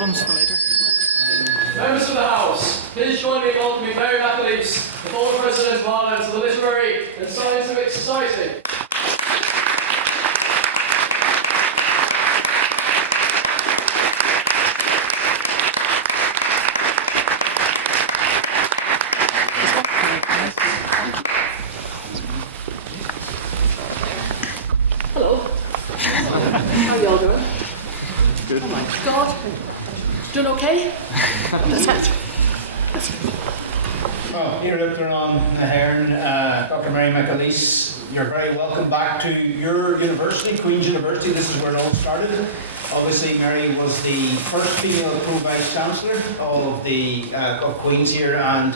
problems for later. Members of the House, please join me in welcoming Mary McAleese, the former President of Ireland, to the Literary and Scientific Society. Hello. How are you all doing? Good. Oh my God. Doing okay? That's it. Well, here up there on the Hearn, Dr. Mary McAleese, you're very welcome back to your university, Queen's University. This is where it all started. Obviously, Mary was the first female Pro-Vice Chancellor of Queen's here, and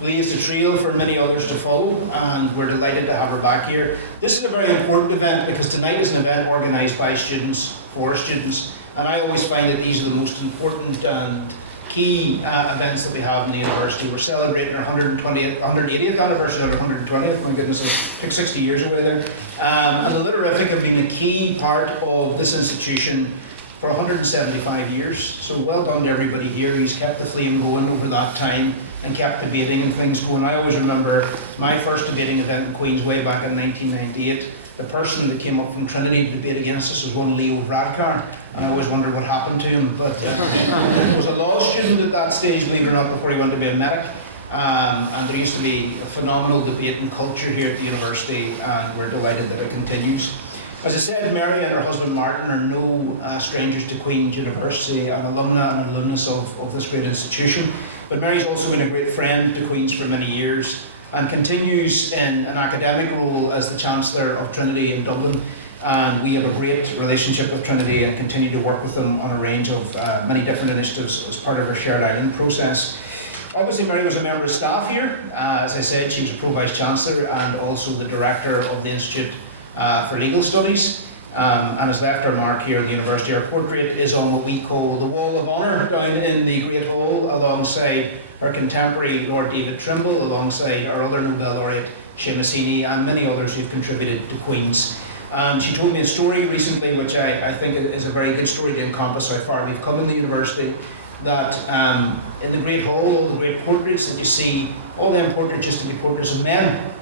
blazed a trail for many others to follow, and we're delighted to have her back here. This is a very important event because tonight is an event organised by students, for students, and I always find that these are the most important and key events that we have in the university. We're celebrating our 180th anniversary, not 120th, my goodness, I took 60 years away there. And the Litterific have been a key part of this institution for 175 years, so well done to everybody here who's kept the flame going over that time and kept debating and things going. I always remember my first debating event in Queen's way back in 1998. The person that came up from Trinity to debate against us was one Leo Radcar, and I always wondered what happened to him. But he was a law student at that stage, believe it or not, before he went to be a medic. And there used to be a phenomenal debate and culture here at the university, and we're delighted that it continues. As I said, Mary and her husband Martin are no strangers to Queen's University, an alumna and alumnus of this great institution. But Mary's also been a great friend to Queen's for many years and continues in an academic role as the Chancellor of Trinity in Dublin. And we have a great relationship with Trinity and continue to work with them on a range of many different initiatives as part of our Shared Island process. Obviously, Mary was a member of staff here. As I said, she was a Pro-Vice Chancellor and also the Director of the Institute for Legal Studies. And has left her mark here at the university. Our portrait is on what we call the Wall of Honour down in the Great Hall, alongside our contemporary Lord David Trimble, alongside our other Nobel laureate Seamus Heaney, and many others who've contributed to Queen's. She told me a story recently, which I think is a very good story to encompass how far we've come in the university, that in the Great Hall, all the great portraits that you see, all them portraits used to be portraits of men.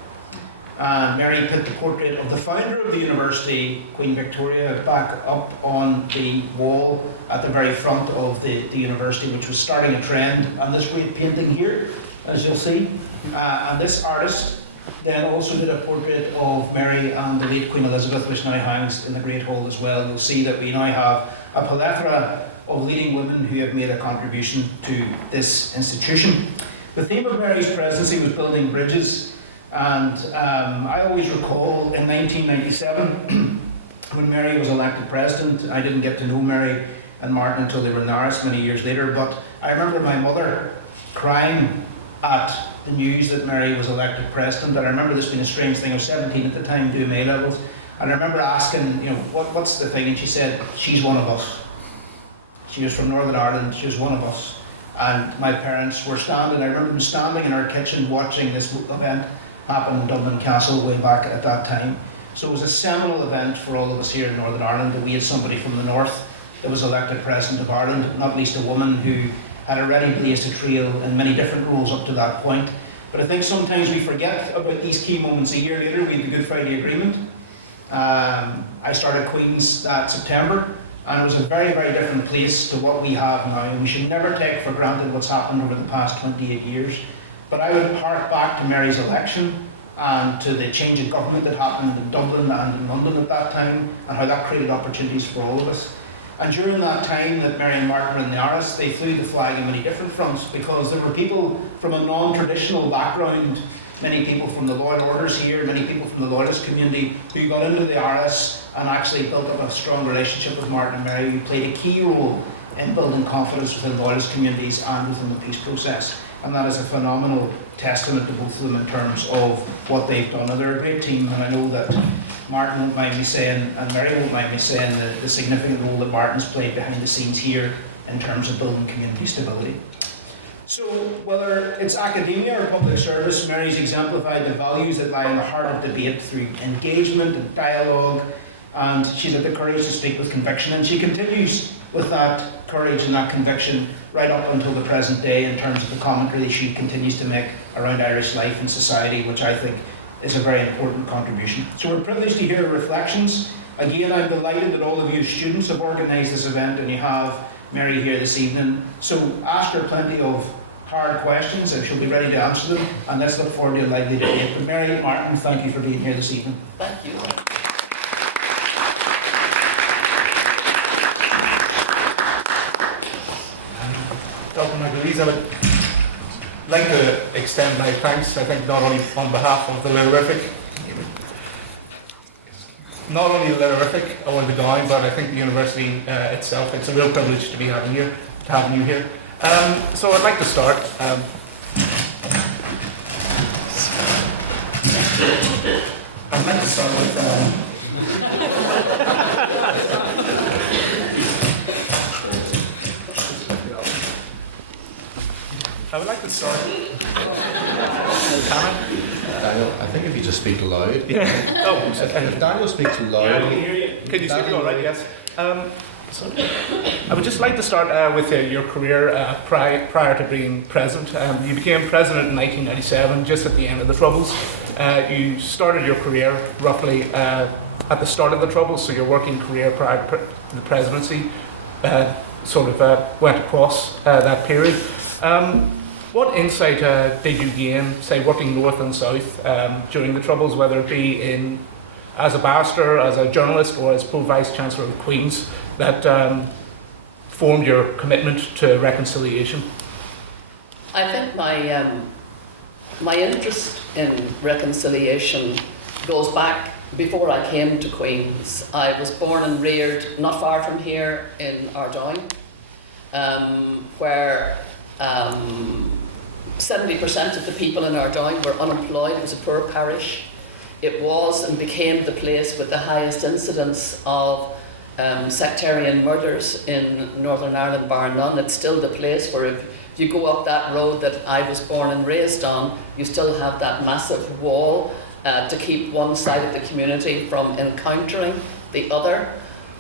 Mary put the portrait of the founder of the university, Queen Victoria, back up on the wall at the very front of the university, which was starting a trend. And this great painting here, as you'll see, and this artist then also did a portrait of Mary and the late Queen Elizabeth, which now hangs in the Great Hall as well. You'll see that we now have a plethora of leading women who have made a contribution to this institution. The theme of Mary's presidency was building bridges. And I always recall in 1997, when Mary was elected president. I didn't get to know Mary and Martin until they were in Norris many years later, but I remember my mother crying at the news that Mary was elected president. And I remember this being a strange thing. I was 17 at the time, doing A levels, and I remember asking, what's the thing? And she said, she's one of us. She was from Northern Ireland, she was one of us. And my parents were standing, I remember them standing in our kitchen watching this event happened in Dublin Castle way back at that time. So it was a seminal event for all of us here in Northern Ireland that we had somebody from the north that was elected President of Ireland, not least a woman who had already blazed a trail in many different roles up to that point. But I think sometimes we forget about these key moments. A year later, we had the Good Friday Agreement. I started Queen's that September, and it was a very, very different place to what we have now. And we should never take for granted what's happened over the past 28 years. But I would hark back to Mary's election and to the change of government that happened in Dublin and in London at that time, and how that created opportunities for all of us. And during that time that Mary and Martin were in the Norris, they flew the flag in many different fronts, because there were people from a non-traditional background, many people from the loyal orders here, many people from the loyalist community, who got into the RS and actually built up a strong relationship with Martin and Mary, who played a key role in building confidence within loyalist communities and within the peace process. And that is a phenomenal testament to both of them in terms of what they've done. And they're a great team, and I know that Martin won't mind me saying, and Mary won't mind me saying, the significant role that Martin's played behind the scenes here in terms of building community stability. So whether it's academia or public service, Mary's exemplified the values that lie in the heart of debate through engagement and dialogue, and she's had the courage to speak with conviction, and she continues with that courage and that conviction right up until the present day in terms of the commentary she continues to make around Irish life and society, which I think is a very important contribution. So we're privileged to hear her reflections. Again, I'm delighted that all of you students have organised this event and you have Mary here this evening. So ask her plenty of hard questions and she'll be ready to answer them, and let's look forward to a lively debate. But Mary, Martin, thank you for being here this evening. Thank you. Dr. McAleese, I would like to extend my thanks, I think, not only on behalf of the Litterific, or the Gown, but I think the university itself. It's a real privilege to be having you here. So I'd like to start. I'd like to start with. I would like to start. Daniel, I think if you just speak loud. Yeah. Oh, If Daniel speaks loud. Can you speak all right? Yes. So I would just like to start with your career prior to being president. You became president in 1997, just at the end of the Troubles. You started your career roughly at the start of the Troubles, so your working career prior to the presidency went across that period. What insight did you gain, say, working north and south during the Troubles, whether it be as a barrister, as a journalist, or as Pro-Vice-Chancellor of the Queen's, that formed your commitment to reconciliation? I think my interest in reconciliation goes back before I came to Queen's. I was born and reared not far from here in Ardoyne, where 70% of the people in Ardoyne were unemployed. It was a poor parish. It was and became the place with the highest incidence of sectarian murders in Northern Ireland, bar none. It's still the place where if you go up that road that I was born and raised on, you still have that massive wall to keep one side of the community from encountering the other.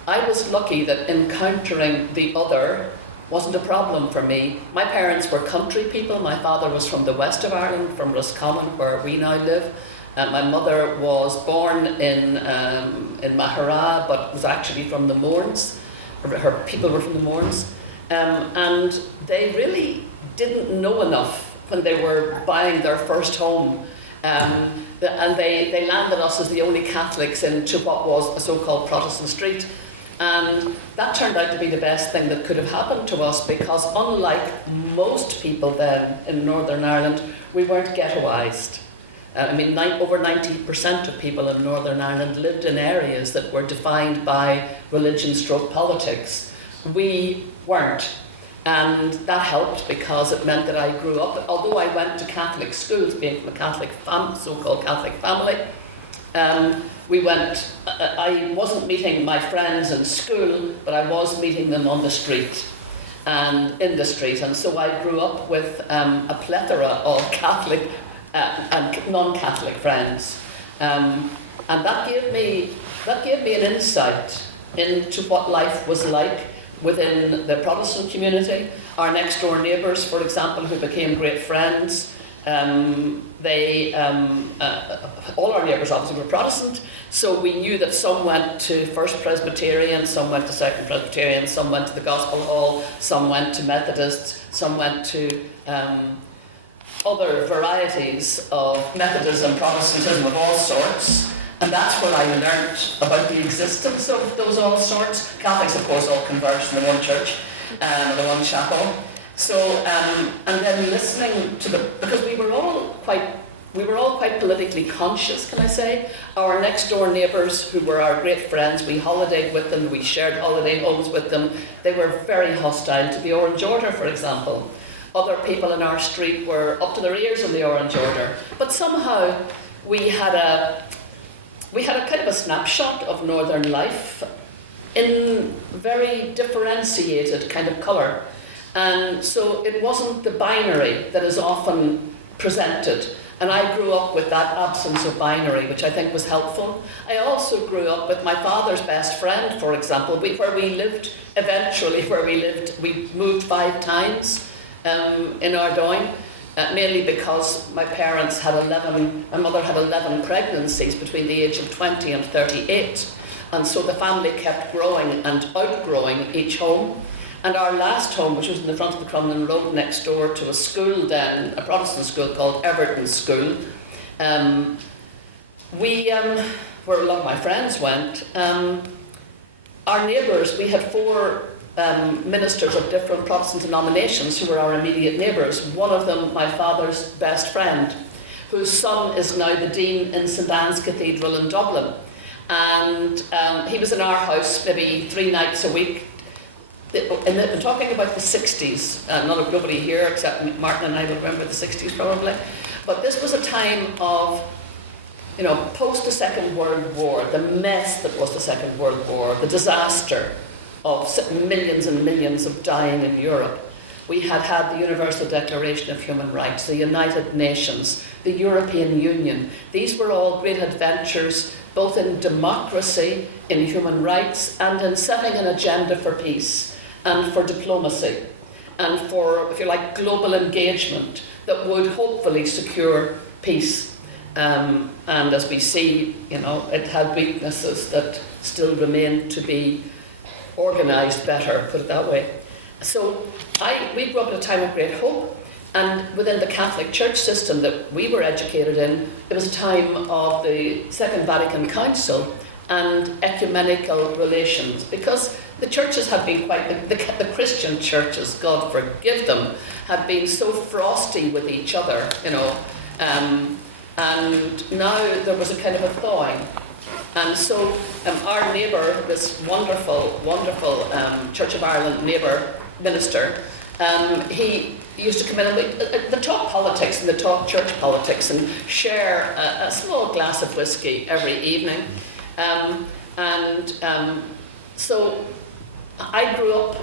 I was lucky that encountering the other wasn't a problem for me. My parents were country people. My father was from the west of Ireland, from Roscommon, where we now live. My mother was born in Mahara, but was actually from the Mournes. Her people were from the Mournes. And they really didn't know enough when they were buying their first home. And they landed us as the only Catholics into what was a so-called Protestant street. And that turned out to be the best thing that could have happened to us, because unlike most people then in Northern Ireland, we weren't ghettoised. Over 90% of people in Northern Ireland lived in areas that were defined by religion/politics. We weren't. And that helped because it meant that I grew up, although I went to Catholic schools, being from a Catholic so-called Catholic family, I wasn't meeting my friends in school, but I was meeting them on the street and in the street. And so I grew up with a plethora of Catholic and non-Catholic friends. And that gave me an insight into what life was like within the Protestant community. Our next door neighbours, for example, who became great friends, all our neighbours obviously were Protestant, so we knew that some went to First Presbyterian, some went to Second Presbyterian, some went to the Gospel Hall, some went to Methodists, some went to other varieties of Methodism, Protestantism of all sorts. And that's where I learnt about the existence of those all sorts. Catholics, of course, all converged in the one church, the one chapel. So, and then listening to because we were all quite politically conscious, can I say? Our next door neighbours, who were our great friends, we holidayed with them, we shared holiday homes with them. They were very hostile to the Orange Order, for example. Other people in our street were up to their ears in the Orange Order. But somehow we had a kind of a snapshot of Northern life in very differentiated kind of colour. And so it wasn't the binary that is often presented. And I grew up with that absence of binary, which I think was helpful. I also grew up with my father's best friend, for example, where we lived, we moved 5 times in Ardoyne, mainly because my mother had 11 pregnancies between the age of 20 and 38. And so the family kept growing and outgrowing each home. And our last home, which was in the front of the Crumlin Road next door to a school then, a Protestant school called Everton School, where a lot of my friends went, our neighbours, we had 4 ministers of different Protestant denominations who were our immediate neighbours. One of them, my father's best friend, whose son is now the Dean in St Anne's Cathedral in Dublin. And he was in our house maybe 3 nights a week. And talking about the 60s, nobody here except Martin and I will remember the 60s probably, but this was a time of, post the Second World War, the mess that was the Second World War, the disaster of millions and millions of dying in Europe. We had the Universal Declaration of Human Rights, the United Nations, the European Union. These were all great adventures, both in democracy, in human rights, and in setting an agenda for peace and for diplomacy and for, if you like, global engagement that would hopefully secure peace. And as we see, it had weaknesses that still remain to be organised better, put it that way. So we grew up at a time of great hope, and within the Catholic Church system that we were educated in, it was a time of the Second Vatican Council and ecumenical relations, because the churches have been the Christian churches, God forgive them, have been so frosty with each other, and now there was a kind of a thawing. And so our neighbour, this wonderful, wonderful Church of Ireland neighbour, minister, he used to come in and they talk politics and they talk church politics and share a small glass of whiskey every evening. So I grew up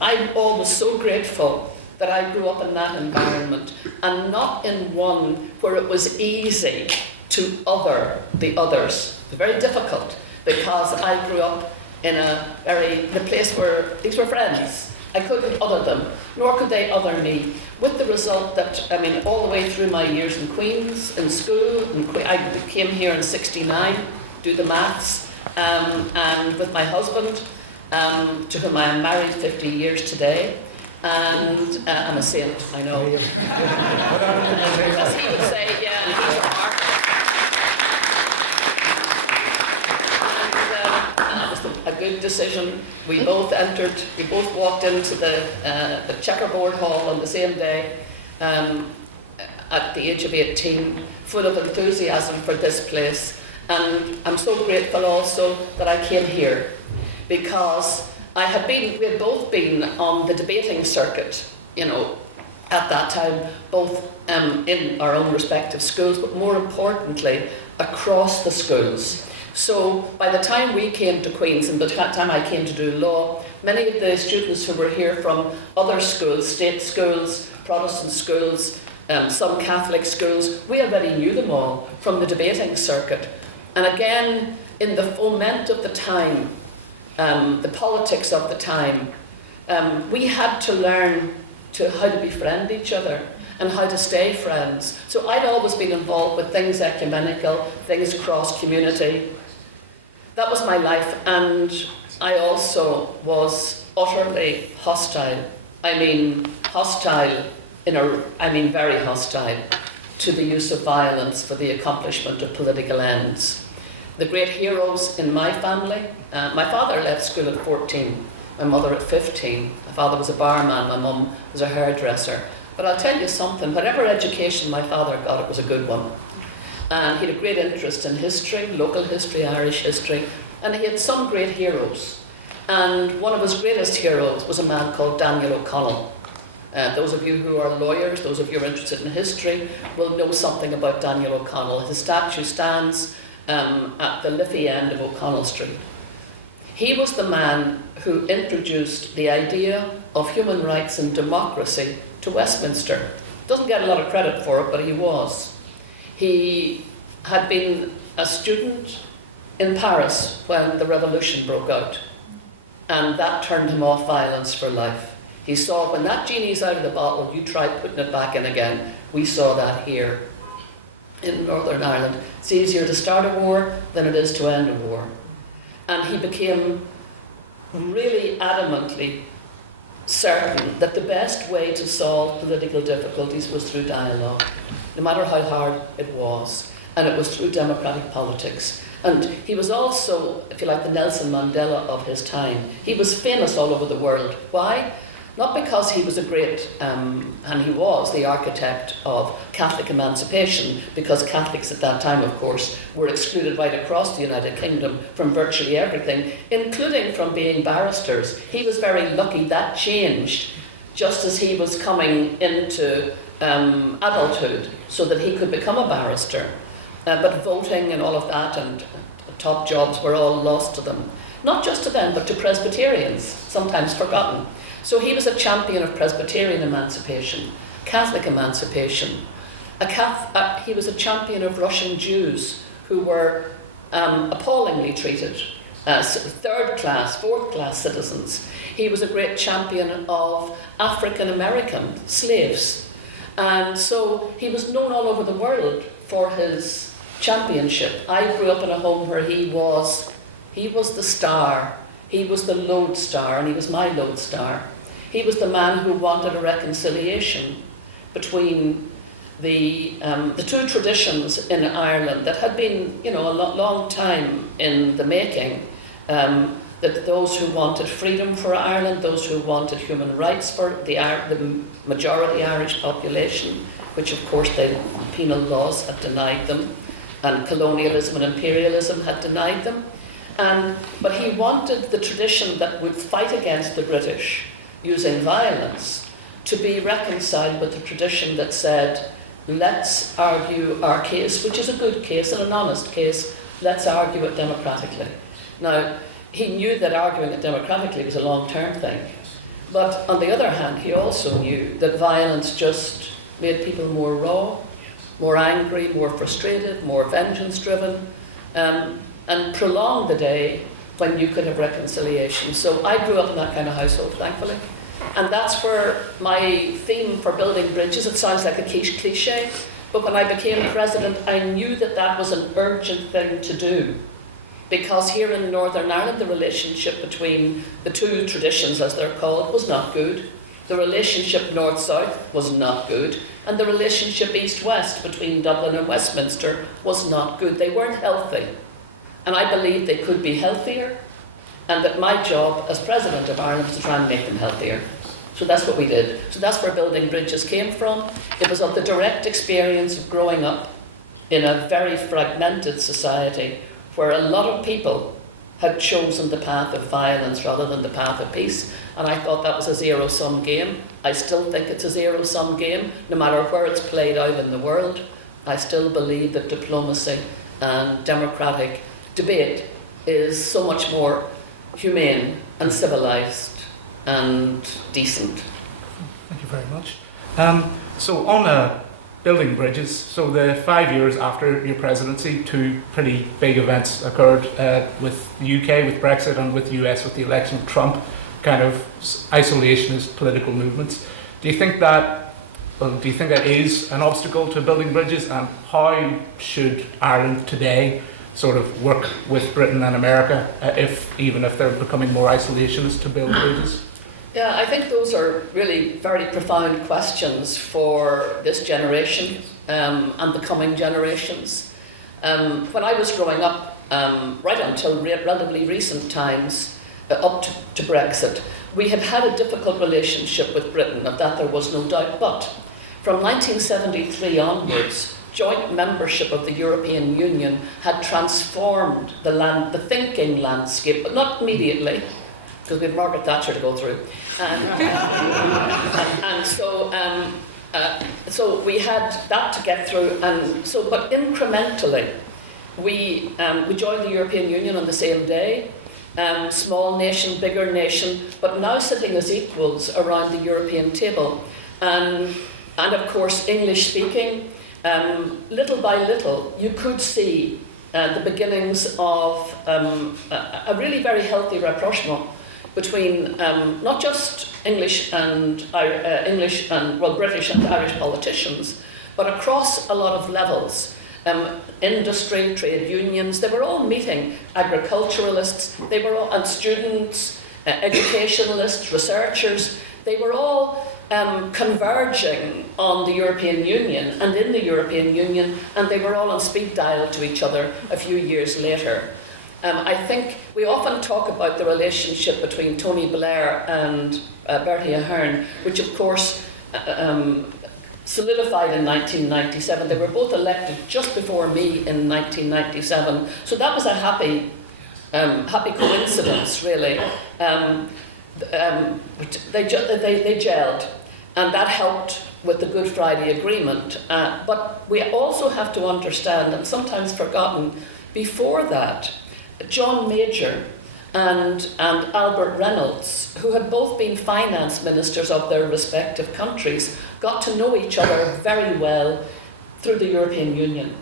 I'm always so grateful that I grew up in that environment and not in one where it was easy to other the others. It was very difficult because I grew up in the place where these were friends. I couldn't other them, nor could they other me, with the result that, all the way through my years in Queen's, in school, I came here in '69, do the maths, and with my husband, to whom I am married 50 years today, and I'm a saint, I know. As he would say, yeah, and he's a martyr. And it was a good decision. We both walked into the checkerboard hall on the same day, at the age of 18, full of enthusiasm for this place. And I'm so grateful also that I came here, because we had both been on the debating circuit, at that time, both in our own respective schools, but more importantly, across the schools. So by the time we came to Queen's and by the time I came to do law, many of the students who were here from other schools, state schools, Protestant schools, some Catholic schools, we already knew them all from the debating circuit. And again, in the foment of the time, the politics of the time, we had to learn how to befriend each other and how to stay friends. So I'd always been involved with things ecumenical, things cross-community. That was my life, and I also was utterly hostile. Very hostile to the use of violence for the accomplishment of political ends. The great heroes in my family, my father left school at 14, my mother at 15. My father was a barman, my mum was a hairdresser. But I'll tell you something, whatever education my father got, it was a good one. And he had a great interest in history, local history, Irish history, and he had some great heroes. And one of his greatest heroes was a man called Daniel O'Connell. Those of you who are lawyers, those of you who are interested in history, will know something about Daniel O'Connell. His statue stands at the Liffey end of O'Connell Street. He was the man who introduced the idea of human rights and democracy to Westminster. Doesn't get a lot of credit for it, but he was. He had been a student in Paris when the revolution broke out, and that turned him off violence for life. He saw when that genie's out of the bottle, you try putting it back in again. We saw that here in Northern Ireland. It's easier to start a war than it is to end a war. And he became really adamantly certain that the best way to solve political difficulties was through dialogue, no matter how hard it was, and it was through democratic politics. And he was also, if you like, the Nelson Mandela of his time. He was famous all over the world. Why? Not because he was a great, and he was the architect of Catholic emancipation, because Catholics at that time, of course, were excluded right across the United Kingdom from virtually everything, including from being barristers. He was very lucky that changed just as he was coming into adulthood, so that he could become a barrister. But voting and all of that and top jobs were all lost to them. Not just to them, but to Presbyterians, sometimes forgotten. So he was a champion of Presbyterian emancipation, Catholic emancipation. He was a champion of Russian Jews who were appallingly treated as third-class, fourth-class citizens. He was a great champion of African American slaves. And so he was known all over the world for his championship. I grew up in a home where he was the star. He was the lodestar, and he was my lodestar. He was the man who wanted a reconciliation between the two traditions in Ireland that had been, a long time in the making. That those who wanted freedom for Ireland, those who wanted human rights for the majority Irish population, which of course the penal laws had denied them, and colonialism and imperialism had denied them. But he wanted the tradition that would fight against the British using violence to be reconciled with the tradition that said, let's argue our case, which is a good case and an honest case, let's argue it democratically. Now, he knew that arguing it democratically was a long-term thing, but on the other hand, he also knew that violence just made people more raw, more angry, more frustrated, more vengeance-driven, and prolonged the day when you could have reconciliation. So I grew up in that kind of household, thankfully. And that's where my theme for building bridges, it sounds like a cliche, but when I became president, I knew that that was an urgent thing to do. Because here in Northern Ireland, the relationship between the two traditions, as they're called, was not good. The relationship north-south was not good. And the relationship east-west between Dublin and Westminster was not good. They weren't healthy. And I believed they could be healthier, and that my job as President of Ireland was to try and make them healthier. So that's what we did. So that's where building bridges came from. It was of the direct experience of growing up in a very fragmented society where a lot of people had chosen the path of violence rather than the path of peace. And I thought that was a zero-sum game. I still think it's a zero-sum game, no matter where it's played out in the world. I still believe that diplomacy and democratic debate is so much more humane and civilised and decent. Thank you very much. So on building bridges, so the 5 years after your presidency, two pretty big events occurred with the UK, with Brexit, and with the US, with the election of Trump, kind of isolationist political movements. Do you think that is an obstacle to building bridges, and how should Ireland today sort of work with Britain and America, even if they're becoming more isolationist, to build bridges? Yeah, I think those are really very profound questions for this generation and the coming generations. When I was growing up, right until relatively recent times, up to Brexit, we had had a difficult relationship with Britain, of that there was no doubt, but from 1973 onwards, joint membership of the European Union had transformed the thinking landscape, but not immediately, because we had Margaret Thatcher to go through. So we had that to get through, but incrementally, we joined the European Union on the same day. Small nation, bigger nation, but now sitting as equals around the European table, and of course English speaking. little by little, you could see the beginnings of a really very healthy rapprochement between not just British and Irish politicians, but across a lot of levels. Industry, trade unions, they were all meeting, agriculturalists, they were all, and students, educationalists, researchers, they were all converging on the European Union and in the European Union, and they were all on speed dial to each other a few years later. I think we often talk about the relationship between Tony Blair and Bertie Ahern, which of course solidified in 1997. They were both elected just before me in 1997, so that was a happy coincidence, really. They gelled, and that helped with the Good Friday Agreement. But we also have to understand, and sometimes forgotten, before that, John Major and Albert Reynolds, who had both been finance ministers of their respective countries, got to know each other very well through the European Union.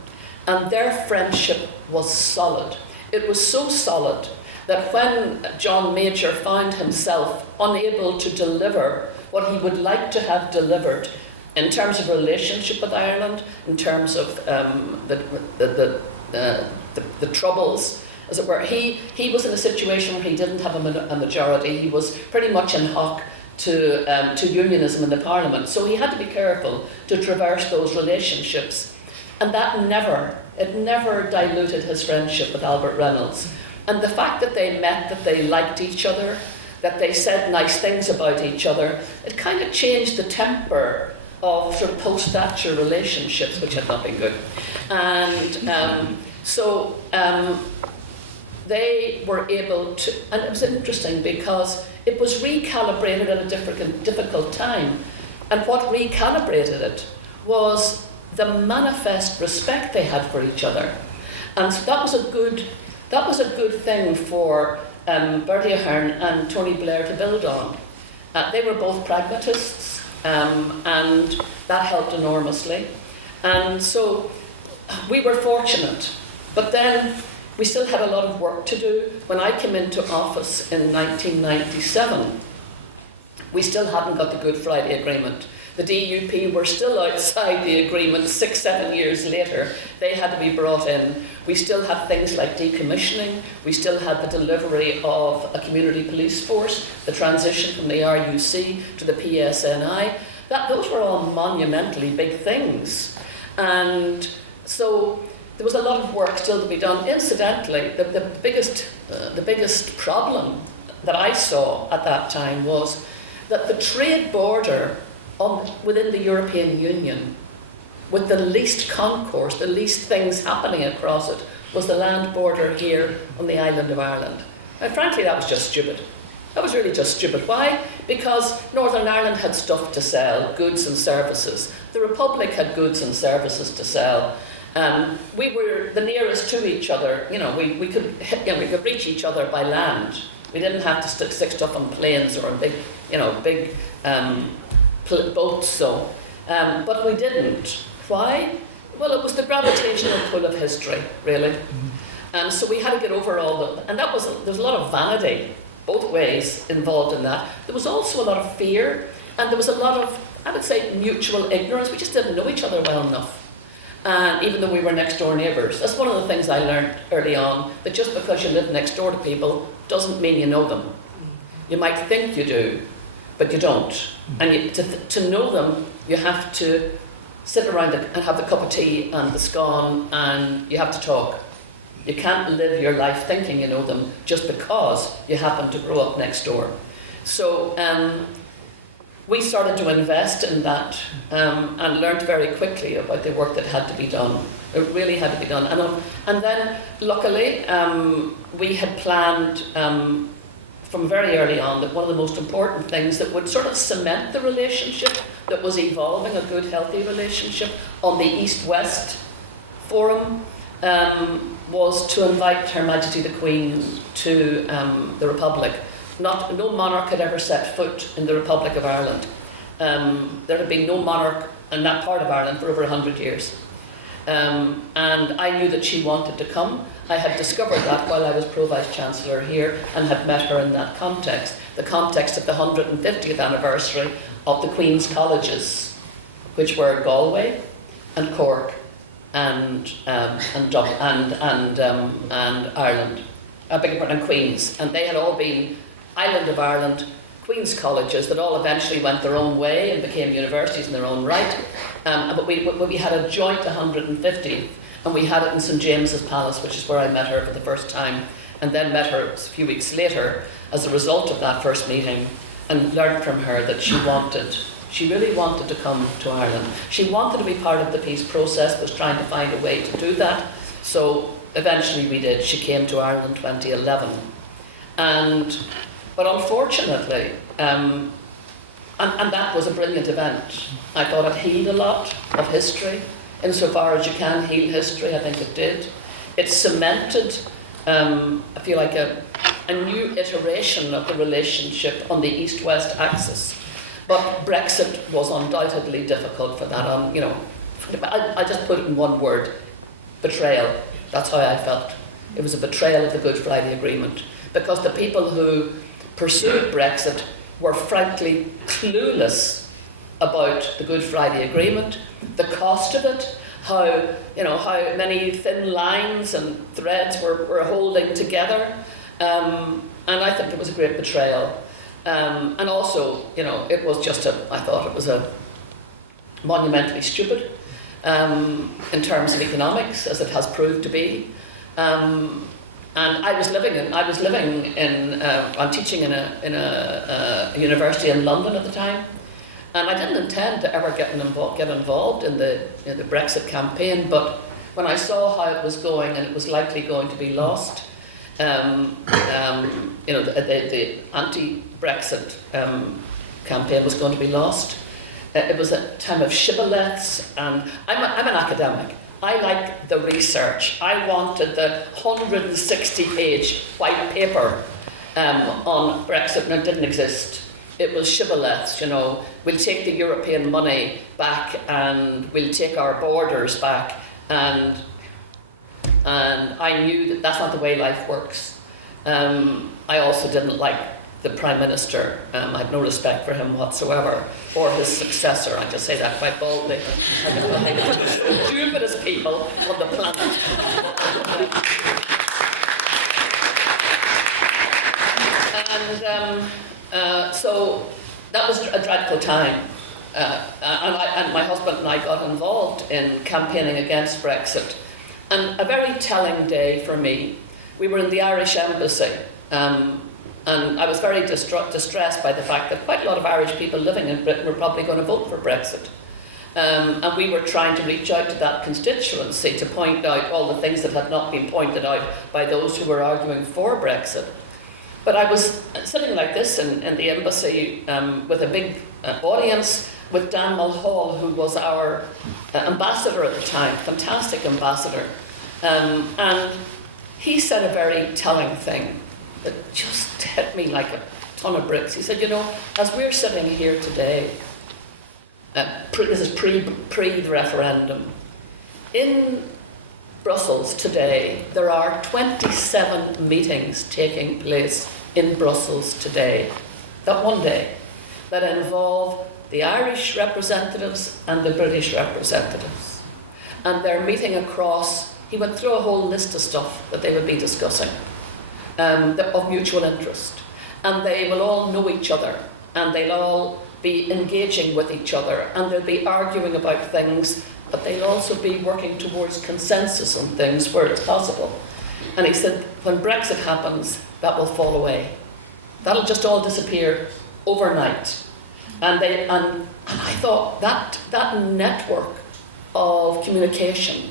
And their friendship was solid. It was so solid that when John Major found himself unable to deliver what he would like to have delivered in terms of relationship with Ireland, in terms of the troubles, as it were, he was in a situation where he didn't have a majority. He was pretty much in hock to unionism in the Parliament, so he had to be careful to traverse those relationships, and that never diluted his friendship with Albert Reynolds. And the fact that they met, that they liked each other, that they said nice things about each other, it kind of changed the temper of sort of post-Thatcher relationships, which had not been good. And so they were able to, and it was interesting because it was recalibrated at a difficult time. And what recalibrated it was the manifest respect they had for each other. And so that was a good thing for Bertie Ahern and Tony Blair to build on. They were both pragmatists, and that helped enormously. And so we were fortunate, but then we still had a lot of work to do. When I came into office in 1997, we still hadn't got the Good Friday Agreement. The DUP were still outside the agreement 6-7 years later. They had to be brought in. We still had things like decommissioning. We still had the delivery of a community police force, the transition from the RUC to the PSNI. Those were all monumentally big things. And so there was a lot of work still to be done. Incidentally, the biggest problem that I saw at that time was that the trade border within the European Union, with the least concourse, the least things happening across it, was the land border here on the island of Ireland. And frankly, that was just stupid. That was really just stupid. Why? Because Northern Ireland had stuff to sell, goods and services. The Republic had goods and services to sell. We were the nearest to each other. We could reach each other by land. We didn't have to stick stuff on planes or on big boats. So, but we didn't. Why? Well, it was the gravitational pull of history, really. And so we had to get over and there was a lot of vanity, both ways involved in that. There was also a lot of fear, and there was a lot of, I would say, mutual ignorance. We just didn't know each other well enough. And even though we were next door neighbours, that's one of the things I learned early on, that just because you live next door to people doesn't mean you know them. You might think you do, but you don't. And to know them, you have to sit around and have the cup of tea and the scone, and you have to talk. You can't live your life thinking you know them just because you happen to grow up next door. So we started to invest in that and learned very quickly about the work that had to be done. It really had to be done. And then, luckily, we had planned from very early on that one of the most important things that would sort of cement the relationship that was evolving, a good, healthy relationship on the East-West Forum, was to invite Her Majesty the Queen to the Republic. No monarch had ever set foot in the Republic of Ireland. There had been no monarch in that part of Ireland for over 100 years. And I knew that she wanted to come. I had discovered that while I was Pro-Vice-Chancellor here and had met her in that context, the context of the 150th anniversary of the Queen's Colleges, which were Galway and Cork and Ireland, I beg your pardon, and Queen's. And they had all been Island of Ireland Queen's Colleges that all eventually went their own way and became universities in their own right. But we had a joint 150th, and we had it in St James's Palace, which is where I met her for the first time, and then met her a few weeks later as a result of that first meeting, and learned from her that she really wanted to come to Ireland. She wanted to be part of the peace process, was trying to find a way to do that. So eventually we did. She came to Ireland 2011. But unfortunately, and that was a brilliant event. I thought it healed a lot of history. Insofar as you can heal history, I think it did. It cemented, I feel like, a new iteration of the relationship on the East-West axis. But Brexit was undoubtedly difficult for that. I just put it in one word: betrayal. That's how I felt. It was a betrayal of the Good Friday Agreement, because the people who pursued Brexit were frankly clueless about the Good Friday Agreement, the cost of it, how many thin lines and threads were holding together, and I think it was a great betrayal. And also, it was I thought it was a monumentally stupid in terms of economics, as it has proved to be. And I'm teaching in a university in London at the time, and I didn't intend to ever get involved in the Brexit campaign. But when I saw how it was going, and it was likely going to be lost, the anti-Brexit campaign was going to be lost. It was a time of shibboleths, and I'm an academic. I like the research. I wanted the 160-page white paper on Brexit, and it didn't exist. It was shibboleths, we'll take the European money back, and we'll take our borders back, and I knew that that's not the way life works. I also didn't like the Prime Minister. I had no respect for him whatsoever, or his successor. I just say that quite boldly. I just think it's the stupidest people on the planet. So that was a dreadful time. And my husband and I got involved in campaigning against Brexit. And a very telling day for me. We were in the Irish Embassy, and I was very distressed by the fact that quite a lot of Irish people living in Britain were probably going to vote for Brexit. And we were trying to reach out to that constituency to point out all the things that had not been pointed out by those who were arguing for Brexit. But I was sitting like this in the embassy with a big audience, with Dan Mulhall, who was our ambassador at the time, fantastic ambassador. And he said a very telling thing that just hit me like a ton of bricks. He said, as we're sitting here today, this is pre-referendum, in Brussels today, there are 27 meetings taking place in Brussels today, that one day, that involve the Irish representatives and the British representatives. And they're meeting across, he went through a whole list of stuff that they would be discussing, of mutual interest. And they will all know each other, and they'll all be engaging with each other, and they'll be arguing about things, but they'll also be working towards consensus on things where it's possible. And he said, when Brexit happens, that will fall away. That'll just all disappear overnight. And I thought that network of communication,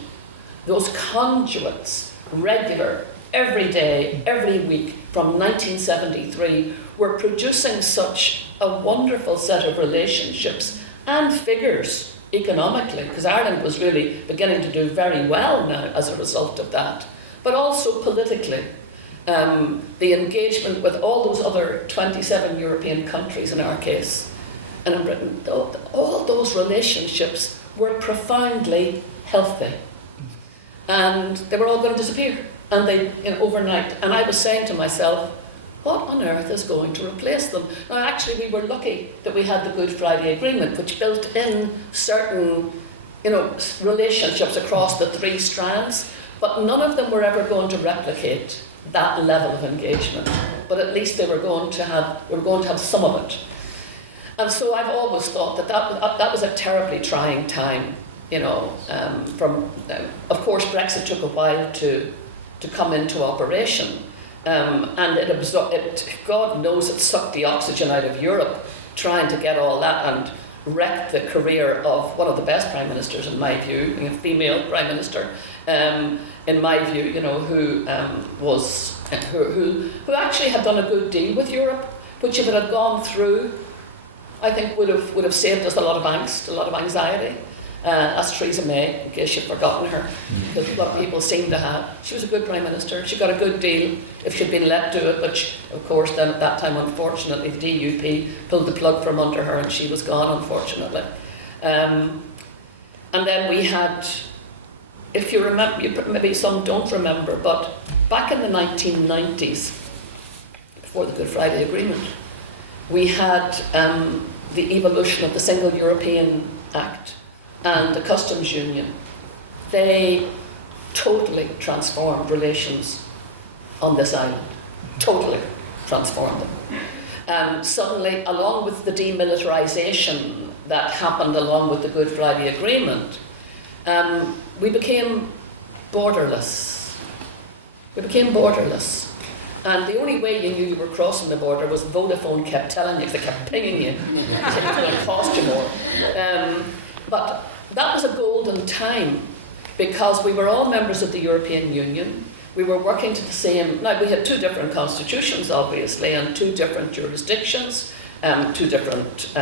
those conduits, regular, every day, every week, from 1973, were producing such a wonderful set of relationships and figures economically, because Ireland was really beginning to do very well now as a result of that, but also politically. The engagement with all those other 27 European countries in our case, and in Britain, all those relationships were profoundly healthy. and they were all going to disappear, and they overnight. And I was saying to myself, what on earth is going to replace them? Now, actually, we were lucky that we had the Good Friday Agreement, which built in certain, relationships across the three strands, but none of them were ever going to replicate that level of engagement. But at least we were going to have some of it. And so I've always thought that was a terribly trying time. Of course, Brexit took a while to come into operation, and it God knows it sucked the oxygen out of Europe trying to get all that, and wrecked the career of one of the best prime ministers in my view, a female prime minister, in my view, who actually had done a good deal with Europe, which if it had gone through, I think would have saved us a lot of angst, a lot of anxiety. As Theresa May, in case you've forgotten her, because a lot of people seem to have. She was a good Prime Minister. She got a good deal if she'd been let do it, but of course then at that time, unfortunately, the DUP pulled the plug from under her and she was gone, unfortunately. And then we had, if you remember, maybe some don't remember, but back in the 1990s, before the Good Friday Agreement, we had the evolution of the Single European Act and the customs union. They totally transformed relations on this island. Totally transformed them. Suddenly, along with the demilitarisation that happened along with the Good Friday Agreement, we became borderless. And the only way you knew you were crossing the border was Vodafone kept telling you, they kept pinging you, saying it's going to cost you more. But that was a golden time because we were all members of the European Union. We were working to the same. Now, we had two different constitutions, obviously, and two different jurisdictions, two different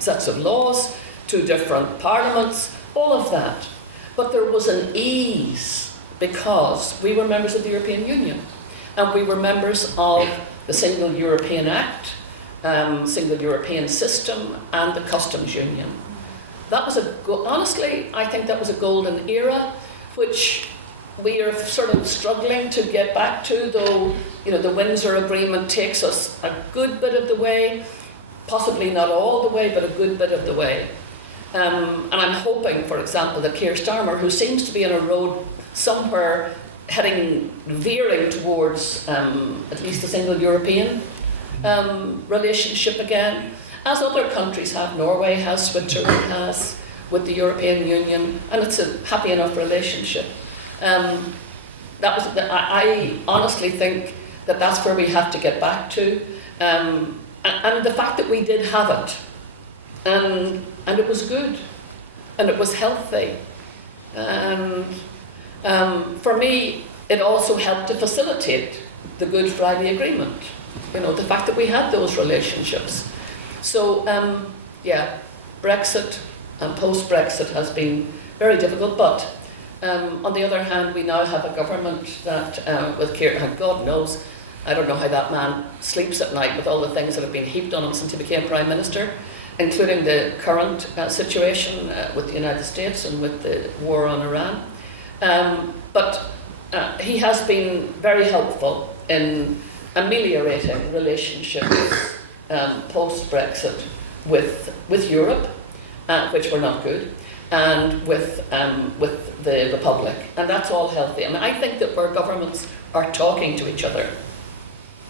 sets of laws, two different parliaments, all of that. But there was an ease because we were members of the European Union and we were members of the Single European Act, Single European System, and the Customs Union. That was honestly, I think that was a golden era, which we are sort of struggling to get back to, though, the Windsor Agreement takes us a good bit of the way, possibly not all the way, but a good bit of the way. And I'm hoping, for example, that Keir Starmer, who seems to be on a road somewhere veering towards at least a single European relationship again, as other countries have. Norway has, Switzerland has, with the European Union, and it's a happy enough relationship. I honestly think that that's where we have to get back to, and the fact that we did have it, and it was good, and it was healthy, and for me, it also helped to facilitate the Good Friday Agreement. The fact that we had those relationships. So, Brexit and post-Brexit has been very difficult, but on the other hand, we now have a government that, with Keir, and God knows, I don't know how that man sleeps at night with all the things that have been heaped on him since he became Prime Minister, including the current situation with the United States and with the war on Iran. But he has been very helpful in ameliorating relationships post-Brexit with Europe, which were not good, and with the Republic, and that's all healthy. I think that where governments are talking to each other,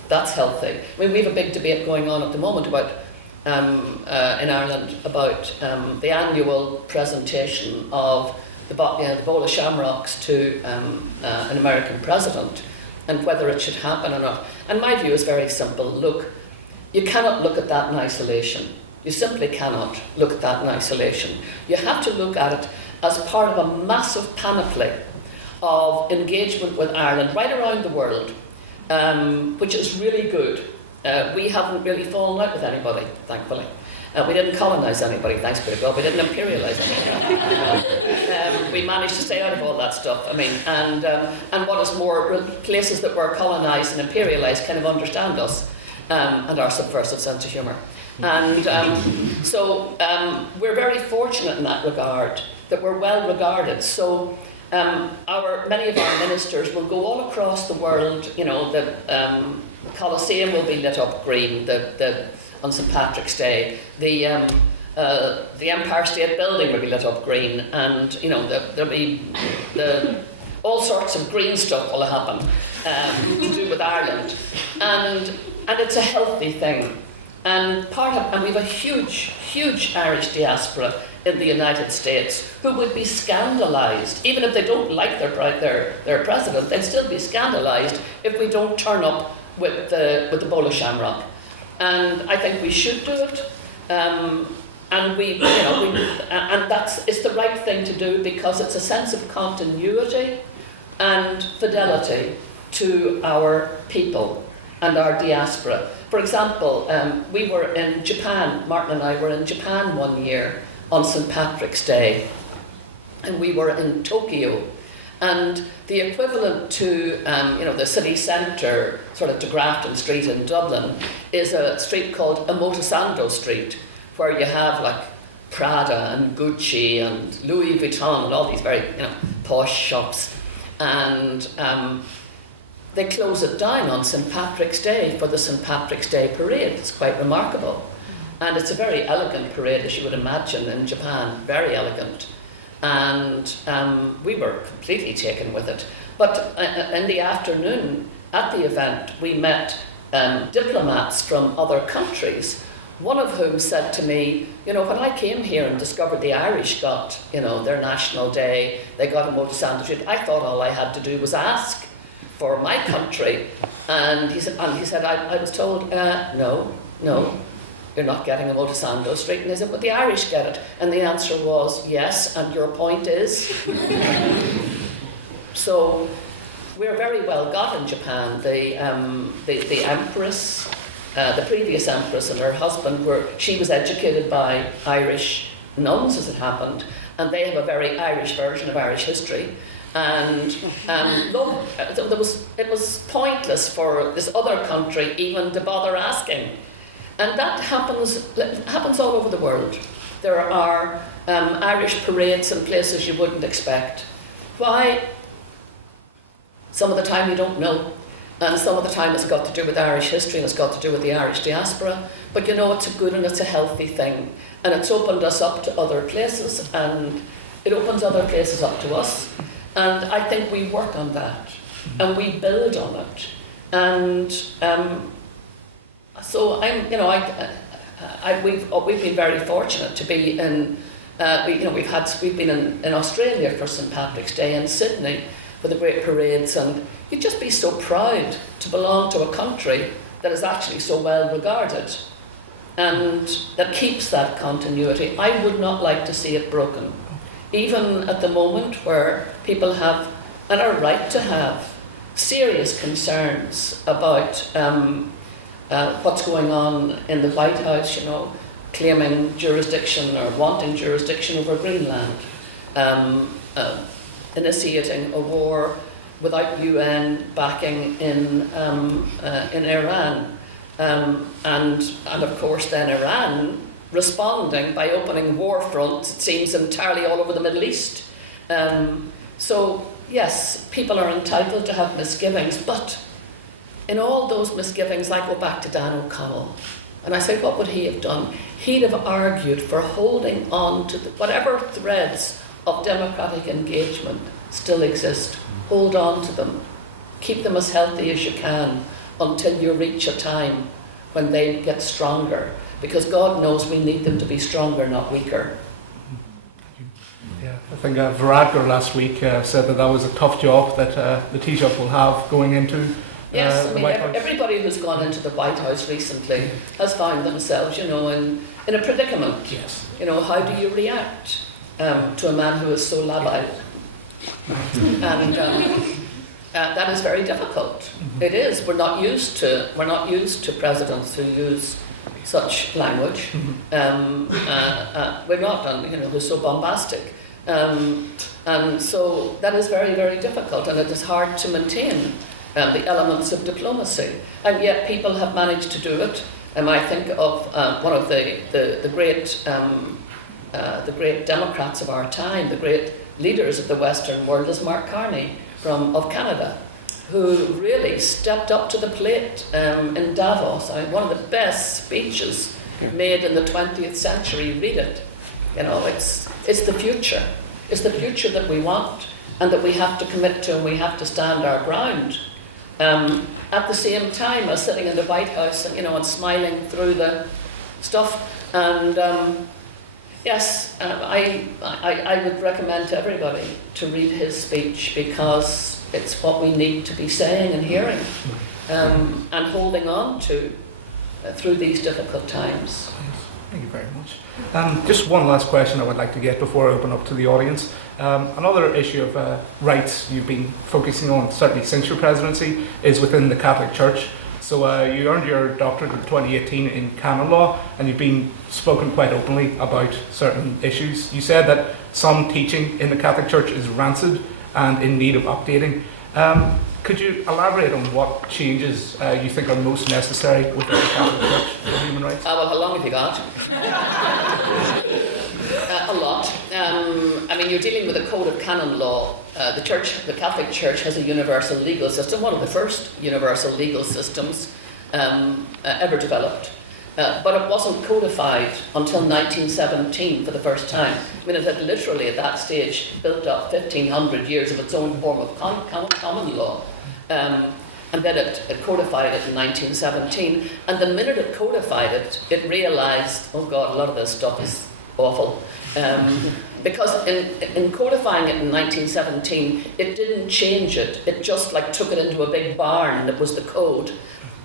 that's healthy. We have a big debate going on at the moment about in Ireland about the annual presentation of the bowl of shamrocks to an American president, and whether it should happen or not. And my view is very simple. Look, you cannot look at that in isolation. You simply cannot look at that in isolation. You have to look at it as part of a massive panoply of engagement with Ireland right around the world, which is really good. We haven't really fallen out with anybody, thankfully. We didn't colonise anybody, thanks be to God. We didn't imperialise anybody. We managed to stay out of all that stuff. And what is more, places that were colonised and imperialised kind of understand us and our subversive sense of humour. And so we're very fortunate in that regard, that we're well regarded. So Many of our ministers will go all across the world. You know, the Colosseum will be lit up green on St Patrick's Day. The Empire State Building will be lit up green, and you know there'll be all sorts of green stuff will happen to do with Ireland, and it's a healthy thing. And we have a huge Irish diaspora in the United States who would be scandalised, even if they don't like their president, they'd still be scandalised if we don't turn up with the bowl of shamrock. And I think we should do it. And it's the right thing to do because it's a sense of continuity and fidelity to our people and our diaspora. For example, we were in Japan, Martin and I were in Japan one year on St Patrick's Day, and we were in Tokyo, and the equivalent to the city centre, sort of to Grafton Street in Dublin, is a street called Omotesando Street, where you have like Prada and Gucci and Louis Vuitton and all these very posh shops, and they close it down on St Patrick's Day for the St Patrick's Day parade. It's quite remarkable. And it's a very elegant parade, as you would imagine, in Japan, very elegant. And we were completely taken with it. But in the afternoon at the event, we met diplomats from other countries, one of whom said to me, when I came here and discovered the Irish got, their national day, they got a Omotesando Street, I thought all I had to do was ask for my country. And he said, I was told, no, you're not getting a Omotesando Street. And I said, but the Irish get it. And the answer was, yes, and your point is? So we're very well got in Japan. The empress, the previous empress and her husband, she was educated by Irish nuns, as it happened, and they have a very Irish version of Irish history. And it was pointless for this other country even to bother asking. And that happens all over the world. There are Irish parades in places you wouldn't expect. Why? Some of the time you don't know. And some of the time it's got to do with Irish history and it's got to do with the Irish diaspora. But it's a good and it's a healthy thing. And it's opened us up to other places, and it opens other places up to us. And I think we work on that, and we build on it. And so we've been very fortunate to be in. We've been in Australia for St Patrick's Day, in Sydney for the great parades, and you'd just be so proud to belong to a country that is actually so well regarded, and that keeps that continuity. I would not like to see it broken. Even at the moment where people have, and are right to have, serious concerns about what's going on in the White House, claiming jurisdiction or wanting jurisdiction over Greenland, initiating a war without UN backing in Iran, and of course then Iran responding by opening war fronts, it seems, entirely all over the Middle East. So, yes, people are entitled to have misgivings, but in all those misgivings, I go back to Dan O'Connell, and I say, what would he have done? He'd have argued for holding on to whatever threads of democratic engagement still exist. Hold on to them. Keep them as healthy as you can until you reach a time when they get stronger. Because God knows we need them to be stronger, not weaker. Yeah, I think Varadkar last week said that was a tough job that the Taoiseach will have going into yes, the White House. Everybody who's gone into the White House recently has found themselves, in a predicament. Yes. How do you react to a man who is so labile? And that is very difficult. Mm-hmm. It is. We're not used to presidents who use such language. Mm-hmm. We're not, they're so bombastic. And so that is very, very difficult, and it is hard to maintain the elements of diplomacy. And yet people have managed to do it. I think of one of the great Democrats of our time, the great leaders of the Western world is Mark Carney of Canada, who really stepped up to the plate in Davos. One of the best speeches made in the 20th century. Read it. You know, it's the future. It's the future that we want and that we have to commit to, and we have to stand our ground. At the same time as sitting in the White House and, and smiling through the stuff. And yes, I would recommend to everybody to read his speech, because it's what we need to be saying and hearing and holding on to through these difficult times. Thank you very much. Just one last question I would like to get before I open up to the audience. Another issue of rights you've been focusing on, certainly since your presidency, is within the Catholic Church. So you earned your doctorate in 2018 in canon law, and you've been spoken quite openly about certain issues. You said that some teaching in the Catholic Church is rancid and in need of updating. Could you elaborate on what changes you think are most necessary within the Catholic Church for human rights? Well, how long have you got? A lot. I mean, you're dealing with a code of canon law. The Catholic Church has a universal legal system, one of the first universal legal systems ever developed. But it wasn't codified until 1917 for the first time. I mean, it had literally at that stage built up 1,500 years of its own form of common law. And then it codified it in 1917. And the minute it codified it, it realised, oh God, a lot of this stuff is awful. Because in codifying it in 1917, it didn't change it. It just took it into a big barn that was the code.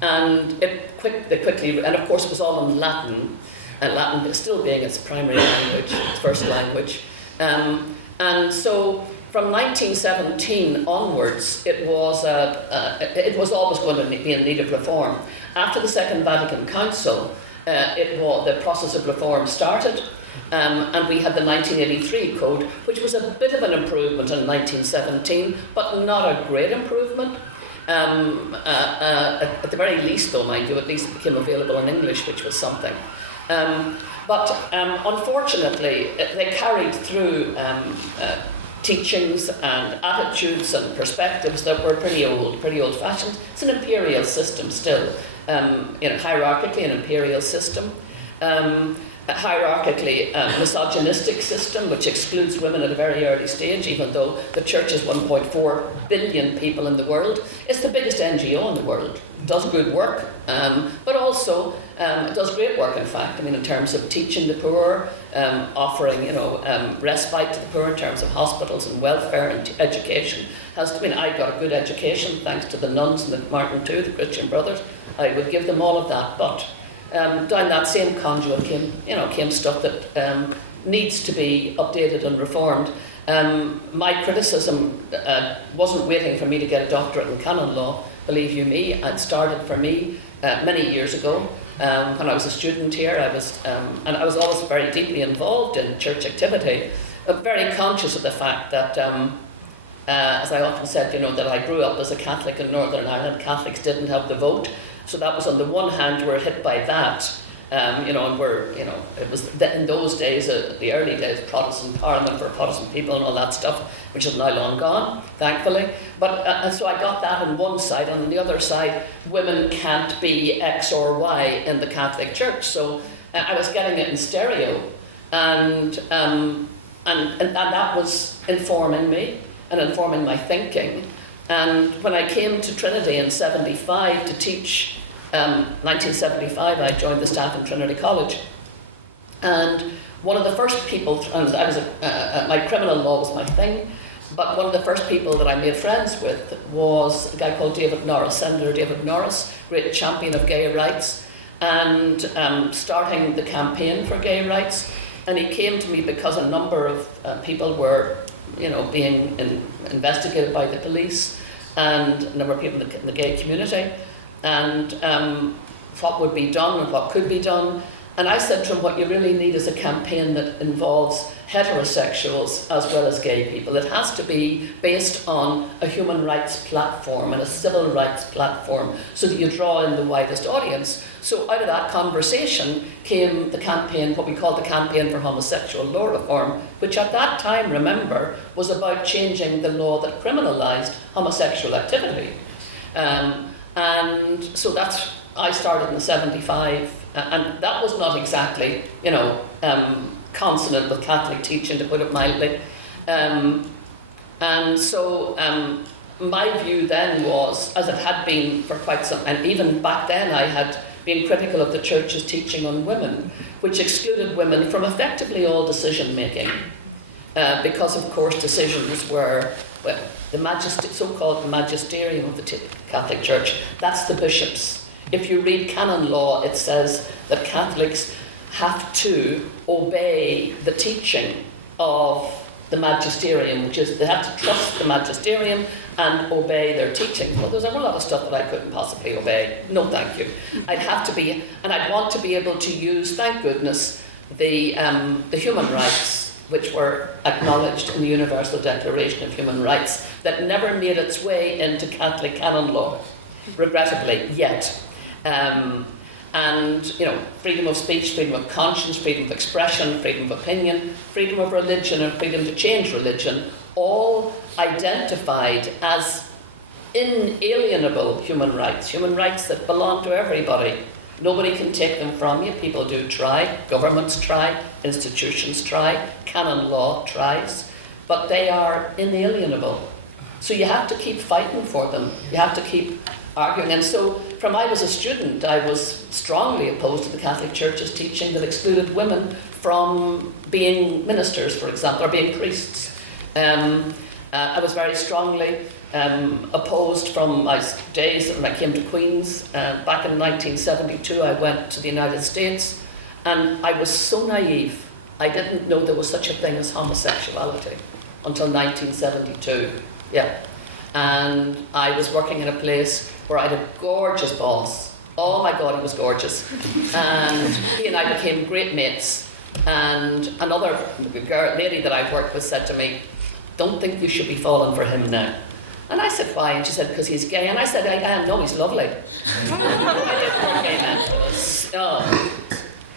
And they quickly, and of course it was all in Latin, and Latin still being its primary language, its first language. And so from 1917 onwards, it was always going to be in need of reform. After the Second Vatican Council, the process of reform started, and we had the 1983 Code, which was a bit of an improvement in 1917, but not a great improvement. At the very least, though, mind you, at least it became available in English, which was something. But unfortunately, they carried through teachings and attitudes and perspectives that were pretty old-fashioned. It's an imperial system still, hierarchically an imperial system. Hierarchically misogynistic system, which excludes women at a very early stage, even though the church is 1.4 billion people in the world. It's the biggest NGO in the world. It does good work, but also it does great work, in fact. I mean, in terms of teaching the poor, offering, respite to the poor in terms of hospitals and welfare and education. I got a good education thanks to the nuns and the Martin too, the Christian brothers. I would give them all of that, but down that same conduit came stuff that needs to be updated and reformed. My criticism wasn't waiting for me to get a doctorate in canon law. Believe you me, it started for me many years ago when I was a student here. And I was always very deeply involved in church activity, very conscious of the fact that, as I often said, that I grew up as a Catholic in Northern Ireland. Catholics didn't have the vote. So that was, on the one hand, we're hit by that, and it was in those days, the early days, Protestant Parliament for Protestant people and all that stuff, which is now long gone, thankfully. But and so I got that on one side, and on the other side, women can't be X or Y in the Catholic Church. So I was getting it in stereo, and that was informing me and informing my thinking. And when I came to Trinity in 75 to teach, 1975, I joined the staff in Trinity College. And one of the first people, and my criminal law was my thing, but one of the first people that I made friends with was a guy called David Norris, Senator David Norris, great champion of gay rights, and starting the campaign for gay rights. And he came to me because a number of people were being investigated by the police, and a number of people in the gay community, and what would be done and what could be done. And I said to him, what you really need is a campaign that involves heterosexuals as well as gay people. It has to be based on a human rights platform and a civil rights platform so that you draw in the widest audience. So out of that conversation came the campaign, what we called the Campaign for Homosexual Law Reform, which at that time, remember, was about changing the law that criminalised homosexual activity. And so I started in 75, and that was not exactly, consonant with Catholic teaching, to put it mildly. And so my view then was, as it had been for quite some, and even back then I had been critical of the Church's teaching on women, which excluded women from effectively all decision making, because of course decisions were, well, the so-called magisterium of the Catholic Church, that's the bishops. If you read canon law, it says that Catholics have to obey the teaching of the magisterium, which is they have to trust the magisterium and obey their teaching. Well, there's a whole lot of stuff that I couldn't possibly obey. No, thank you. I'd have to be, and I'd want to be able to use, thank goodness, the human rights, which were acknowledged in the Universal Declaration of Human Rights, that never made its way into Catholic canon law, regrettably, yet. And, freedom of speech, freedom of conscience, freedom of expression, freedom of opinion, freedom of religion, and freedom to change religion, all identified as inalienable human rights that belong to everybody. Nobody can take them from you. People do try, governments try, institutions try, canon law tries, but they are inalienable. So you have to keep fighting for them. You have to keep arguing. And so, from I was a student, I was strongly opposed to the Catholic Church's teaching that excluded women from being ministers, for example, or being priests. I was very strongly opposed from my days when I came to Queen's. Back in 1972, I went to the United States, and I was so naive. I didn't know there was such a thing as homosexuality until 1972. Yeah. And I was working in a place where I had a gorgeous boss. Oh my God, he was gorgeous. And he and I became great mates. And another lady that I worked with said to me, don't think you should be falling for him now. And I said, why? And she said, because he's gay. And I said, I know he's lovely. I didn't know gay men.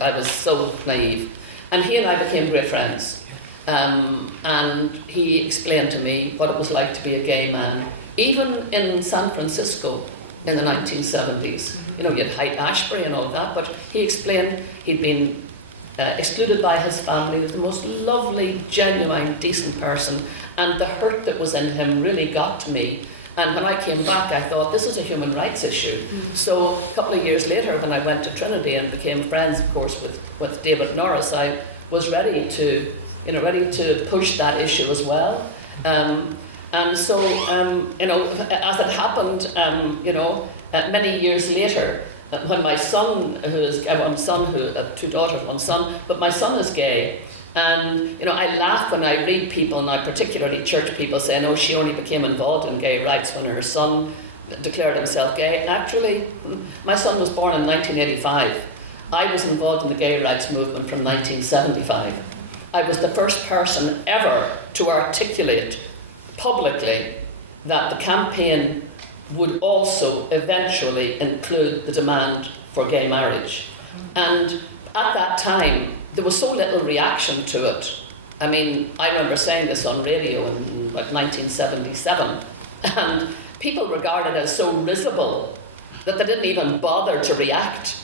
I was so naive. And he and I became great friends. And he explained to me what it was like to be a gay man. Even in San Francisco in the 1970s, you had Haight-Ashbury and all that, but he explained he'd been excluded by his family. He was the most lovely, genuine, decent person, and the hurt that was in him really got to me. And when I came back, I thought, this is a human rights issue. So a couple of years later, when I went to Trinity and became friends, of course, with David Norris, I was ready to push that issue as well. And so, as it happened, many years later, when my son, I have one son, two daughters, one son, but my son is gay. And, I laugh when I read people, and I particularly church people, saying, oh, she only became involved in gay rights when her son declared himself gay. Actually, my son was born in 1985. I was involved in the gay rights movement from 1975. I was the first person ever to articulate publicly that the campaign would also eventually include the demand for gay marriage. And at that time, there was so little reaction to it. I mean, I remember saying this on radio in 1977, and people regarded it as so risible that they didn't even bother to react.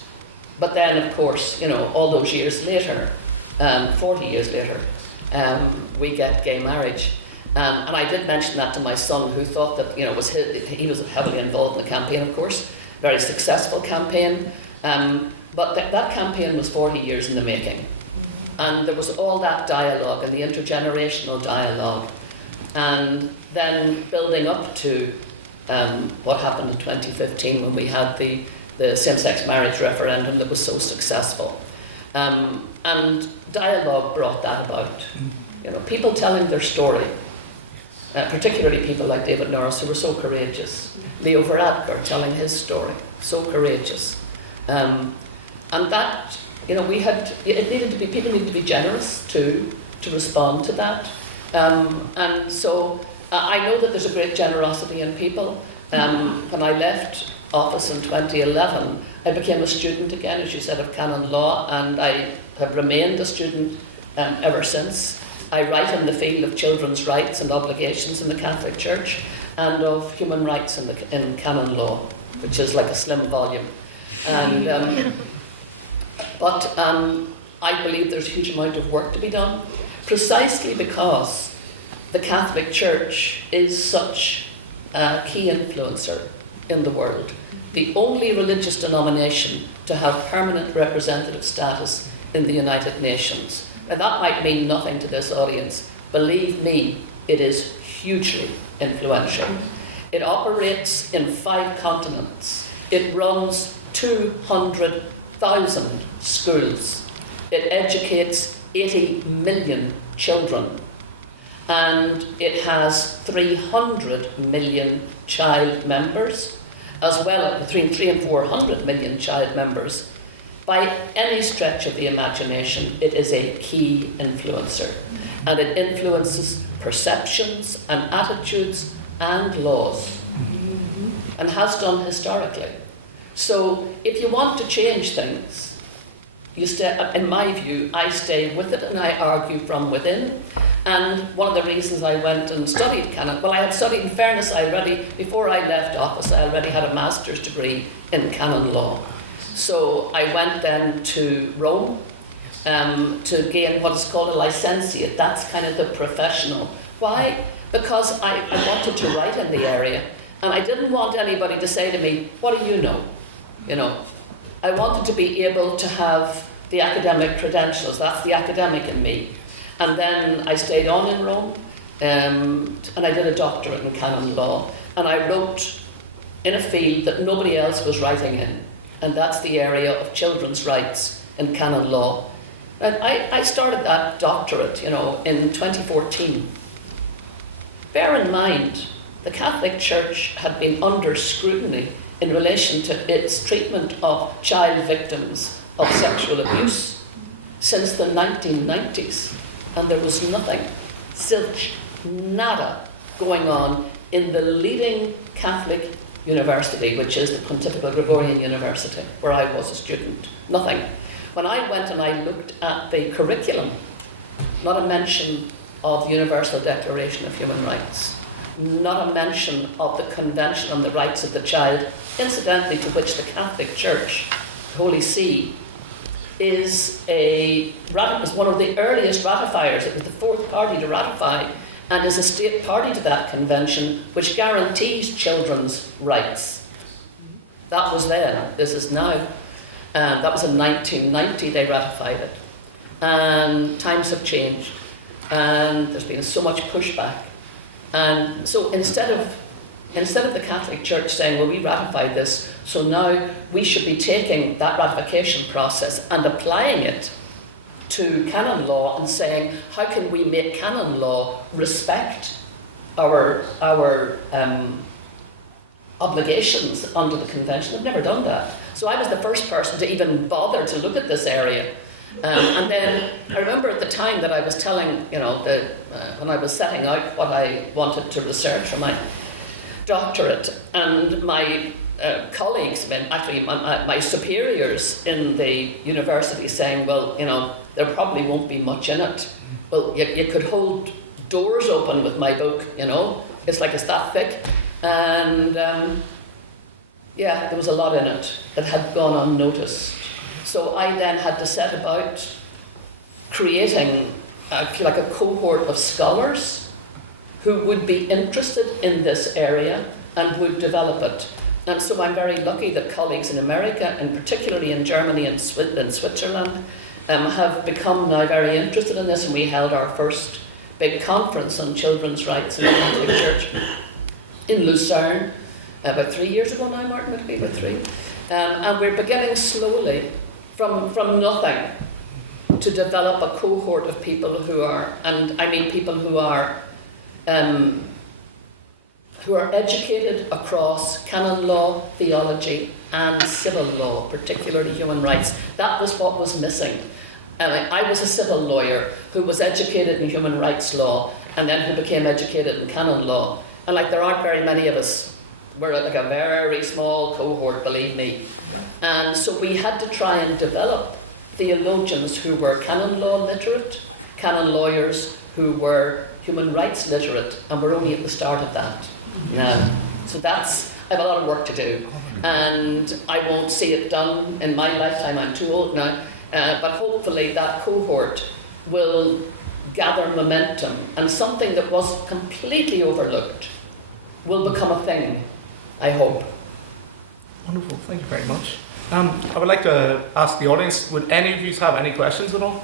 But then, of course, all those years later, 40 years later, we get gay marriage. And I did mention that to my son, who thought that, he was heavily involved in the campaign, of course, very successful campaign. But that campaign was 40 years in the making. And there was all that dialogue and the intergenerational dialogue. And then building up to what happened in 2015 when we had the same-sex marriage referendum that was so successful. And dialogue brought that about. People telling their story. Particularly people like David Norris, who were so courageous. Leo Varadkar telling his story, so courageous. And that you know, people needed to be generous too, to respond to that. And so I know that there's a great generosity in people. When I left office in 2011, I became a student again, as you said, of canon law, and I have remained a student ever since. I write in the field of children's rights and obligations in the Catholic Church, and of human rights in canon law, which is like a slim volume. And, but I believe there's a huge amount of work to be done, precisely because the Catholic Church is such a key influencer in the world. The only religious denomination to have permanent representative status in the United Nations. Now that might mean nothing to this audience. Believe me, it is hugely influential. It operates in 5 continents. It runs 200,000 schools. It educates 80 million children. And it has 300 million child members, as well as between 300 and 400 million child members. By any stretch of the imagination, it is a key influencer. And it influences perceptions and attitudes and laws, and has done historically. So if you want to change things, you stay, in my view, I stay with it and I argue from within. And one of the reasons I went and studied canon, well, I had studied, in fairness, before I left office, I already had a master's degree in canon law. So I went then to Rome to gain what is called a licentiate. That's kind of the professional. Why? Because I wanted to write in the area, and I didn't want anybody to say to me, what do you know? You know, I wanted to be able to have the academic credentials. That's the academic in me. And then I stayed on in Rome, and I did a doctorate in canon law, and I wrote in a field that nobody else was writing in, and that's the area of children's rights in canon law. And I started that doctorate, you know, in 2014. Bear in mind, the Catholic Church had been under scrutiny in relation to its treatment of child victims of sexual abuse since the 1990s. And there was nothing, zilch, nada, going on in the leading Catholic university, which is the Pontifical Gregorian University, where I was a student. Nothing. When I went and I looked at the curriculum, not a mention of the Universal Declaration of Human Rights, not a mention of the Convention on the Rights of the Child, incidentally to which the Catholic Church, the Holy See, is one of the earliest ratifiers. It was the 4th party to ratify, and is a state party to that convention, which guarantees children's rights. That was then. This is now. That was in 1990 they ratified it. And times have changed, and there's been so much pushback. And so instead of the Catholic Church saying, well, we ratified this, so now we should be taking that ratification process and applying it to canon law and saying, how can we make canon law respect our obligations under the convention? They've never done that. So I was the first person to even bother to look at this area. And then I remember at the time that I was telling, you know, when I was setting out what I wanted to research for my doctorate, and my colleagues, actually my superiors in the university saying, well, you know, there probably won't be much in it. Well, you could hold doors open with my book, you know, it's that thick. And yeah, there was a lot in it that had gone unnoticed. So I then had to set about creating a cohort of scholars who would be interested in this area and would develop it. And so I'm very lucky that colleagues in America, and particularly in Germany and Switzerland, have become now very interested in this, and we held our first big conference on children's rights in the Catholic Church in Lucerne about 3 years ago now, Martin, it'll be about 3. And we're beginning slowly from nothing to develop a cohort of people who are, and I mean people who are educated across canon law, theology, and civil law, particularly human rights. That was what was missing. And I was a civil lawyer who was educated in human rights law and then who became educated in canon law. And there aren't very many of us. We're like a very small cohort, believe me. And so we had to try and develop theologians who were canon law literate, canon lawyers who were human rights literate, and we're only at the start of that now. So I have a lot of work to do, and I won't see it done in my lifetime. I'm too old now, but hopefully that cohort will gather momentum, and something that was completely overlooked will become a thing, I hope. Wonderful, thank you very much. I would like to ask the audience, would any of you have any questions at all?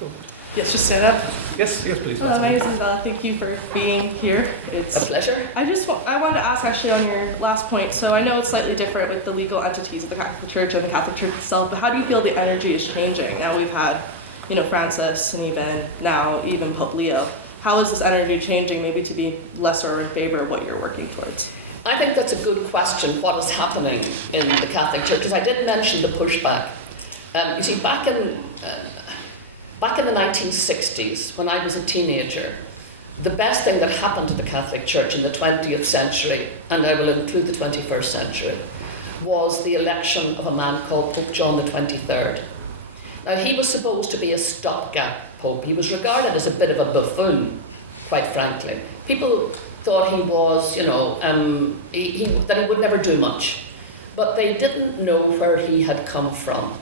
Go. Yes, just stand up. Yes, please. Hello, my name is Isabella. Thank you for being here. It's A pleasure. I wanted to ask actually on your last point. So I know it's slightly different with the legal entities of the Catholic Church and the Catholic Church itself, but how do you feel the energy is changing? Now we've had, Francis and even Pope Leo. How is this energy changing, maybe to be lesser in favor of what you're working towards? I think that's a good question, what is happening in the Catholic Church, because I did mention the pushback. You see, back in the 1960s, when I was a teenager, the best thing that happened to the Catholic Church in the 20th century, and I will include the 21st century, was the election of a man called Pope John the 23rd. Now, he was supposed to be a stopgap pope. He was regarded as a bit of a buffoon, quite frankly. People thought he was, that he would never do much. But they didn't know where he had come from.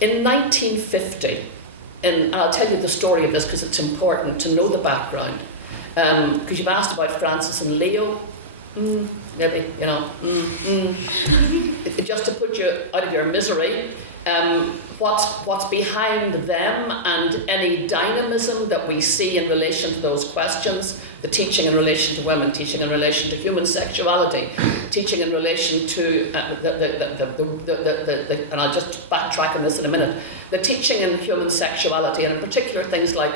In 1950, and I'll tell you the story of this because it's important to know the background, because you've asked about Francis and Leo, maybe, just to put you out of your misery, what's behind them and any dynamism that we see in relation to those questions, the teaching in relation to women, teaching in relation to human sexuality, teaching in relation to, and I'll just backtrack on this in a minute, the teaching in human sexuality, and in particular things like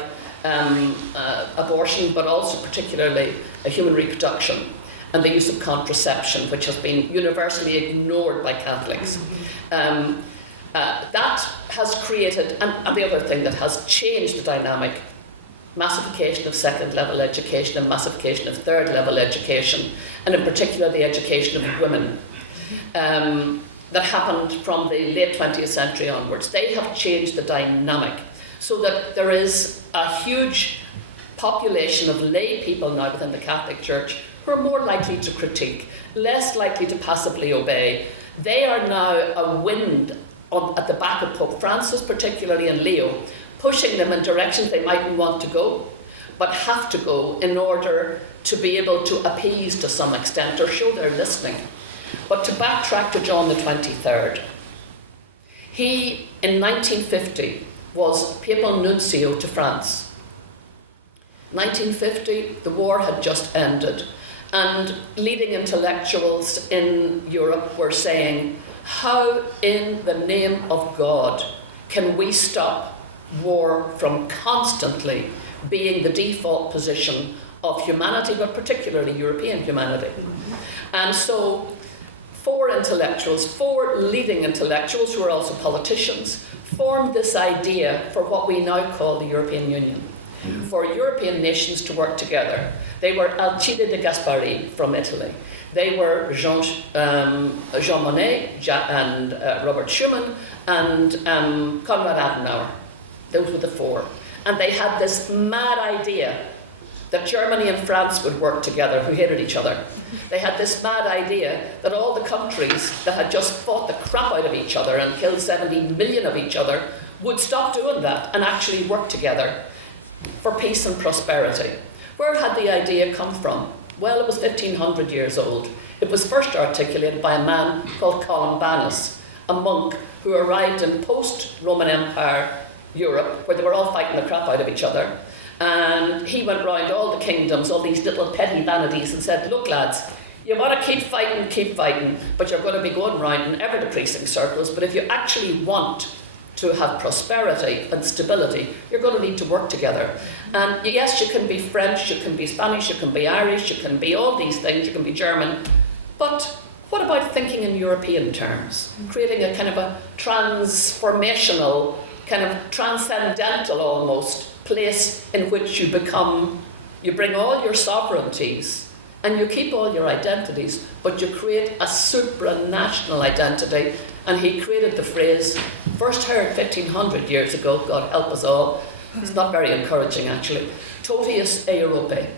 abortion, but also particularly human reproduction and the use of contraception, which has been universally ignored by Catholics. That has created, and the other thing that has changed the dynamic, massification of second-level education and massification of third-level education, and in particular the education of women, that happened from the late 20th century onwards. They have changed the dynamic so that there is a huge population of lay people now within the Catholic Church who are more likely to critique, less likely to passively obey. They are now a wind at the back of Pope Francis, particularly, and Leo, pushing them in directions they mightn't want to go, but have to go in order to be able to appease to some extent or show they're listening. But to backtrack to John the 23rd, he, in 1950, was papal nuncio to France. 1950, the war had just ended, and leading intellectuals in Europe were saying, how in the name of God can we stop war from constantly being the default position of humanity, but particularly European humanity? And so four leading intellectuals who are also politicians, formed this idea for what we now call the European Union, for European nations to work together. They were Alcide de Gasperi from Italy. They were Jean Monnet and Robert Schuman and Konrad Adenauer. Those were the four. And they had this mad idea that Germany and France would work together, who hated each other. They had this mad idea that all the countries that had just fought the crap out of each other and killed 70 million of each other would stop doing that and actually work together for peace and prosperity. Where had the idea come from? Well, it was 1500 years old. It was first articulated by a man called Columbanus, a monk who arrived in post-Roman Empire Europe, where they were all fighting the crap out of each other. And he went round all the kingdoms, all these little petty vanities, and said, look lads, you want to keep fighting, but you're going to be going round in ever-decreasing circles. But if you actually want to have prosperity and stability, you're going to need to work together. And yes, you can be French, you can be Spanish, you can be Irish, you can be all these things, you can be German, but What about thinking in European terms? Creating a kind of a transformational, kind of transcendental almost place in which you bring all your sovereignties and you keep all your identities, but you create a supranational identity. And he created the phrase, first heard 1500 years ago, God help us all. It's not very encouraging actually. Totius Europe.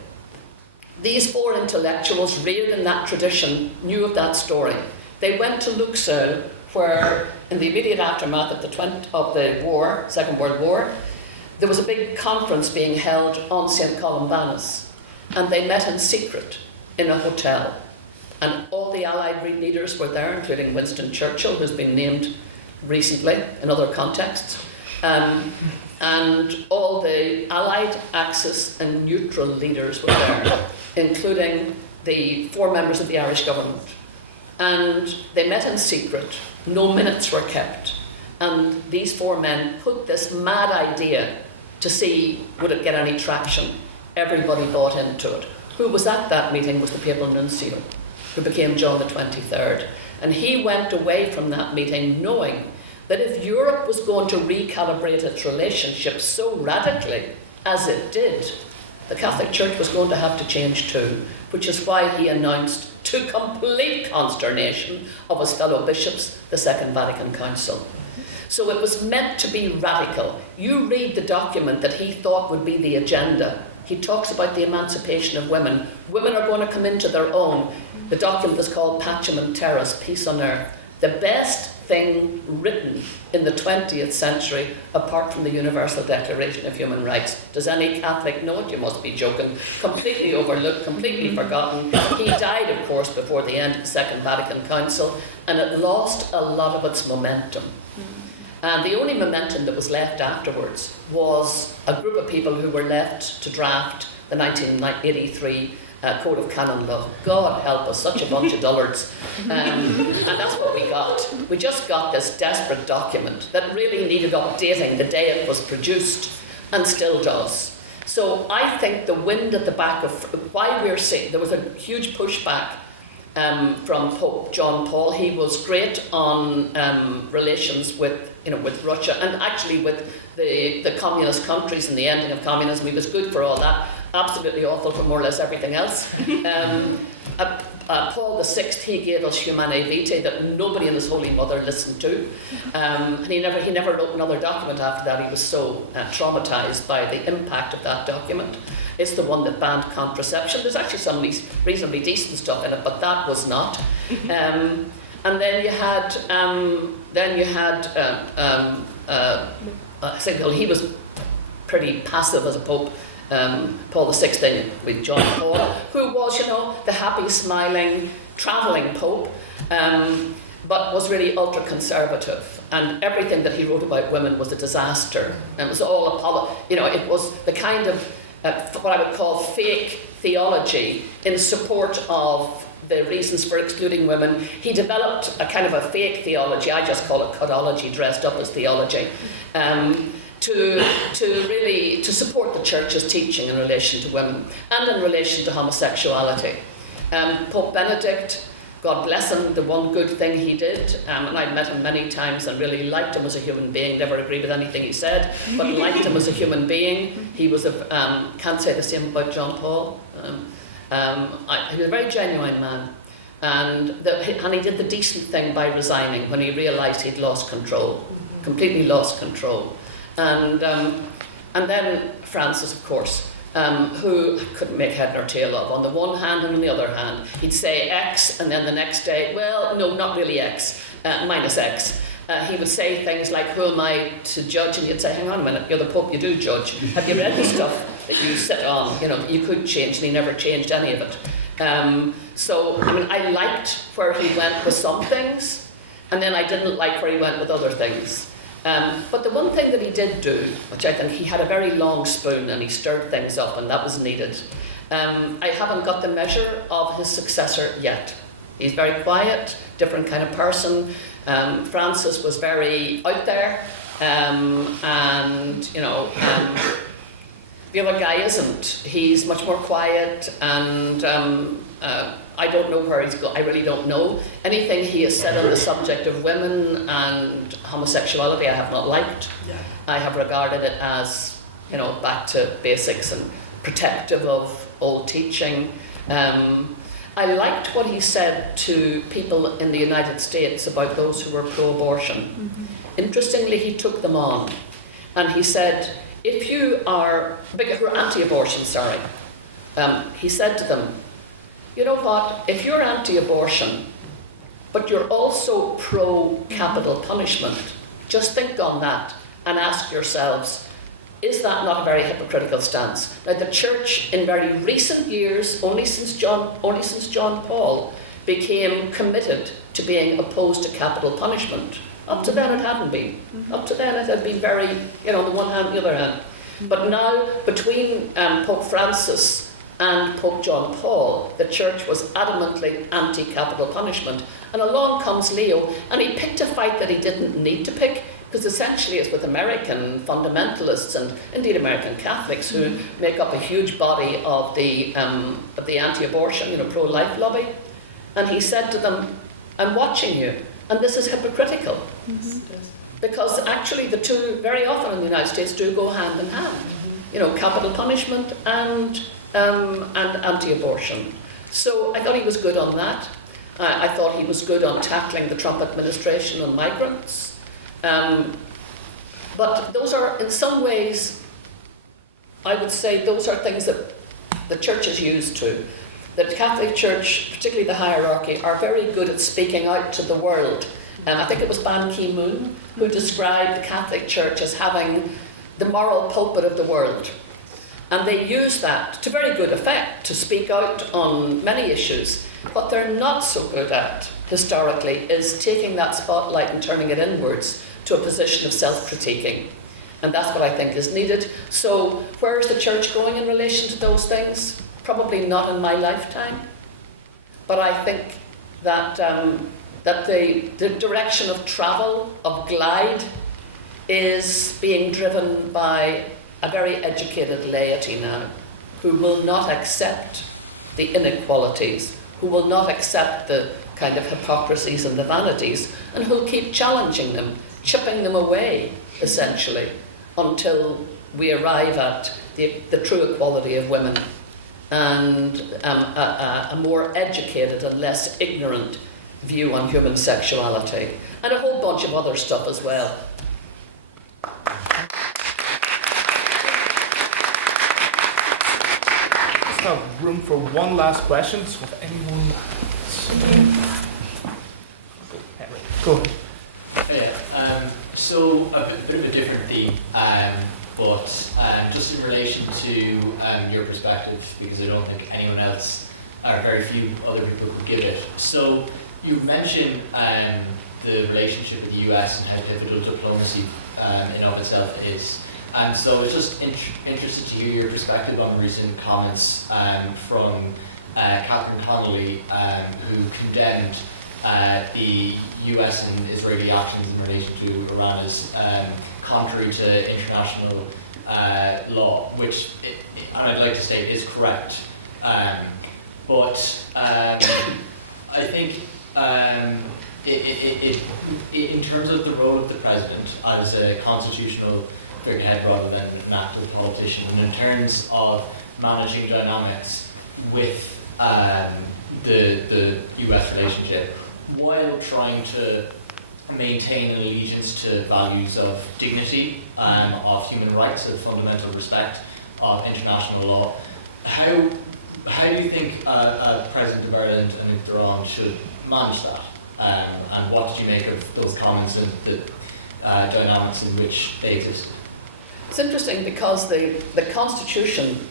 These four intellectuals reared in that tradition knew of that story. They went to Luxeuil, where in the immediate aftermath of the war, Second World War, there was a big conference being held on St. Columbanus, and they met in secret in a hotel. And all the Allied leaders were there, including Winston Churchill, who's been named recently in other contexts. And all the Allied, Axis and neutral leaders were there, including the 4 members of the Irish government. And they met in secret, no minutes were kept. And these 4 men put this mad idea to see would it get any traction. Everybody bought into it. Who was at that meeting was the papal nuncio, who became John the 23rd. And he went away from that meeting knowing that if Europe was going to recalibrate its relationships so radically as it did, the Catholic Church was going to have to change too, which is why he announced, to complete consternation of his fellow bishops, the Second Vatican Council. So it was meant to be radical. You read the document that he thought would be the agenda. He talks about the emancipation of women. Women are going to come into their own. The document is called Pacem in Terris, Peace on Earth. The best thing written in the 20th century, apart from the Universal Declaration of Human Rights. Does any Catholic know it? You must be joking. Completely overlooked, completely forgotten. He died, of course, before the end of the Second Vatican Council, and it lost a lot of its momentum. And the only momentum that was left afterwards was a group of people who were left to draft the 1983 Code of Canon Law. God help us, such a bunch of dullards. And that's what we got. We just got this desperate document that really needed updating the day it was produced, and still does. So I think the wind at the back of why we're seeing, there was a huge pushback from Pope John Paul. He was great on relations with Russia, and actually with the communist countries and the ending of communism. He was good for all that. Absolutely awful for more or less everything else. Paul VI, he gave us Humanae Vitae that nobody in his Holy Mother listened to. And he never wrote another document after that. He was so traumatized by the impact of that document. It's the one that banned contraception. There's actually some reasonably decent stuff in it, but that was not. And then you had he was pretty passive as a pope. Paul VI with John Paul, who was, the happy, smiling, travelling pope, but was really ultra-conservative. And everything that he wrote about women was a disaster. And it was all it was the kind of what I would call fake theology in support of the reasons for excluding women. He developed a kind of a fake theology, I just call it codology, dressed up as theology, to support the Church's teaching in relation to women and in relation to homosexuality. Pope Benedict, God bless him, the one good thing he did, and I've met him many times and really liked him as a human being, never agreed with anything he said, but liked him as a human being. He was can't say the same about John Paul. He was a very genuine man, and he did the decent thing by resigning when he realised he'd lost control, completely lost control. And then Francis, of course, who couldn't make head nor tail of. On the one hand and on the other hand, he'd say X, and then the next day, well, no, not really X, minus X. He would say things like, who am I to judge? And you'd say, hang on a minute, you're the Pope, you do judge. Have you read the stuff that you sit on? You could change, and he never changed any of it. I liked where he went with some things, and then I didn't like where he went with other things. But the one thing that he did do, which I think he had a very long spoon and he stirred things up, and that was needed. I haven't got the measure of his successor yet. He's very quiet, different kind of person. Francis was very out there, the other guy isn't. He's much more quiet, and I don't know where he's going. I really don't know. Anything he has said on the subject of women and homosexuality I have not liked. Yeah. I have regarded it as, you know, back to basics and protective of old teaching. I liked what he said to people in the United States about those who were pro-abortion. Mm-hmm. Interestingly, he took them on, and he said, if you are, who are anti-abortion, sorry, he said to them, you know what, if you're anti-abortion, but you're also pro-capital punishment, just think on that and ask yourselves, is that not a very hypocritical stance? Now, the church in very recent years, only since John Paul, became committed to being opposed to capital punishment. Up to then it hadn't been. Up to then it had been very, you know, on the one hand, the other hand. But now, between Pope Francis and Pope John Paul, the church was adamantly anti-capital punishment. And along comes Leo, and he picked a fight that he didn't need to pick, because essentially it's with American fundamentalists and indeed American Catholics who make up a huge body of the anti-abortion, you know, pro-life lobby. And he said to them, I'm watching you, and this is hypocritical. Mm-hmm. Because actually the two, very often in the United States, do go hand in hand. You know, capital punishment and anti-abortion. So I thought he was good on that. I thought he was good on tackling the Trump administration on migrants. But those are, in some ways, I would say those are things that the church is used to. The Catholic Church, particularly the hierarchy, are very good at speaking out to the world. I think it was Ban Ki-moon who described the Catholic Church as having the moral pulpit of the world. And they use that to very good effect to speak out on many issues. What they're not so good at, historically, is taking that spotlight and turning it inwards to a position of self-critiquing. And that's what I think is needed. So where is the church going in relation to those things? Probably not in my lifetime. But I think that that the direction of travel, of glide, is being driven by a very educated laity now, who will not accept the inequalities, who will not accept the kind of hypocrisies and the vanities, and who'll keep challenging them, chipping them away, essentially, until we arrive at the true equality of women and a more educated and less ignorant view on human sexuality, and a whole bunch of other stuff as well. Just have room for one last question. So if anyone... Go. Yeah, so a bit of a different theme, but just in relation to your perspective, because I don't think anyone else, or very few other people could give it. So you mentioned the relationship with the US and how difficult diplomacy in of itself is. And so I was just interested to hear your perspective on recent comments from Catherine Connolly, who condemned the US and Israeli actions in relation to Iran as contrary to international law, which I'd like to say is correct. But I think in terms of the role of the president as a constitutional figurehead rather than an active politician, and in terms of managing dynamics with the US relationship, while trying to maintain an allegiance to values of dignity, of human rights, of fundamental respect, of international law, how do you think a President of Ireland and if they're on should manage that? And what did you make of those comments and the dynamics in which they exist? It's interesting because the Constitution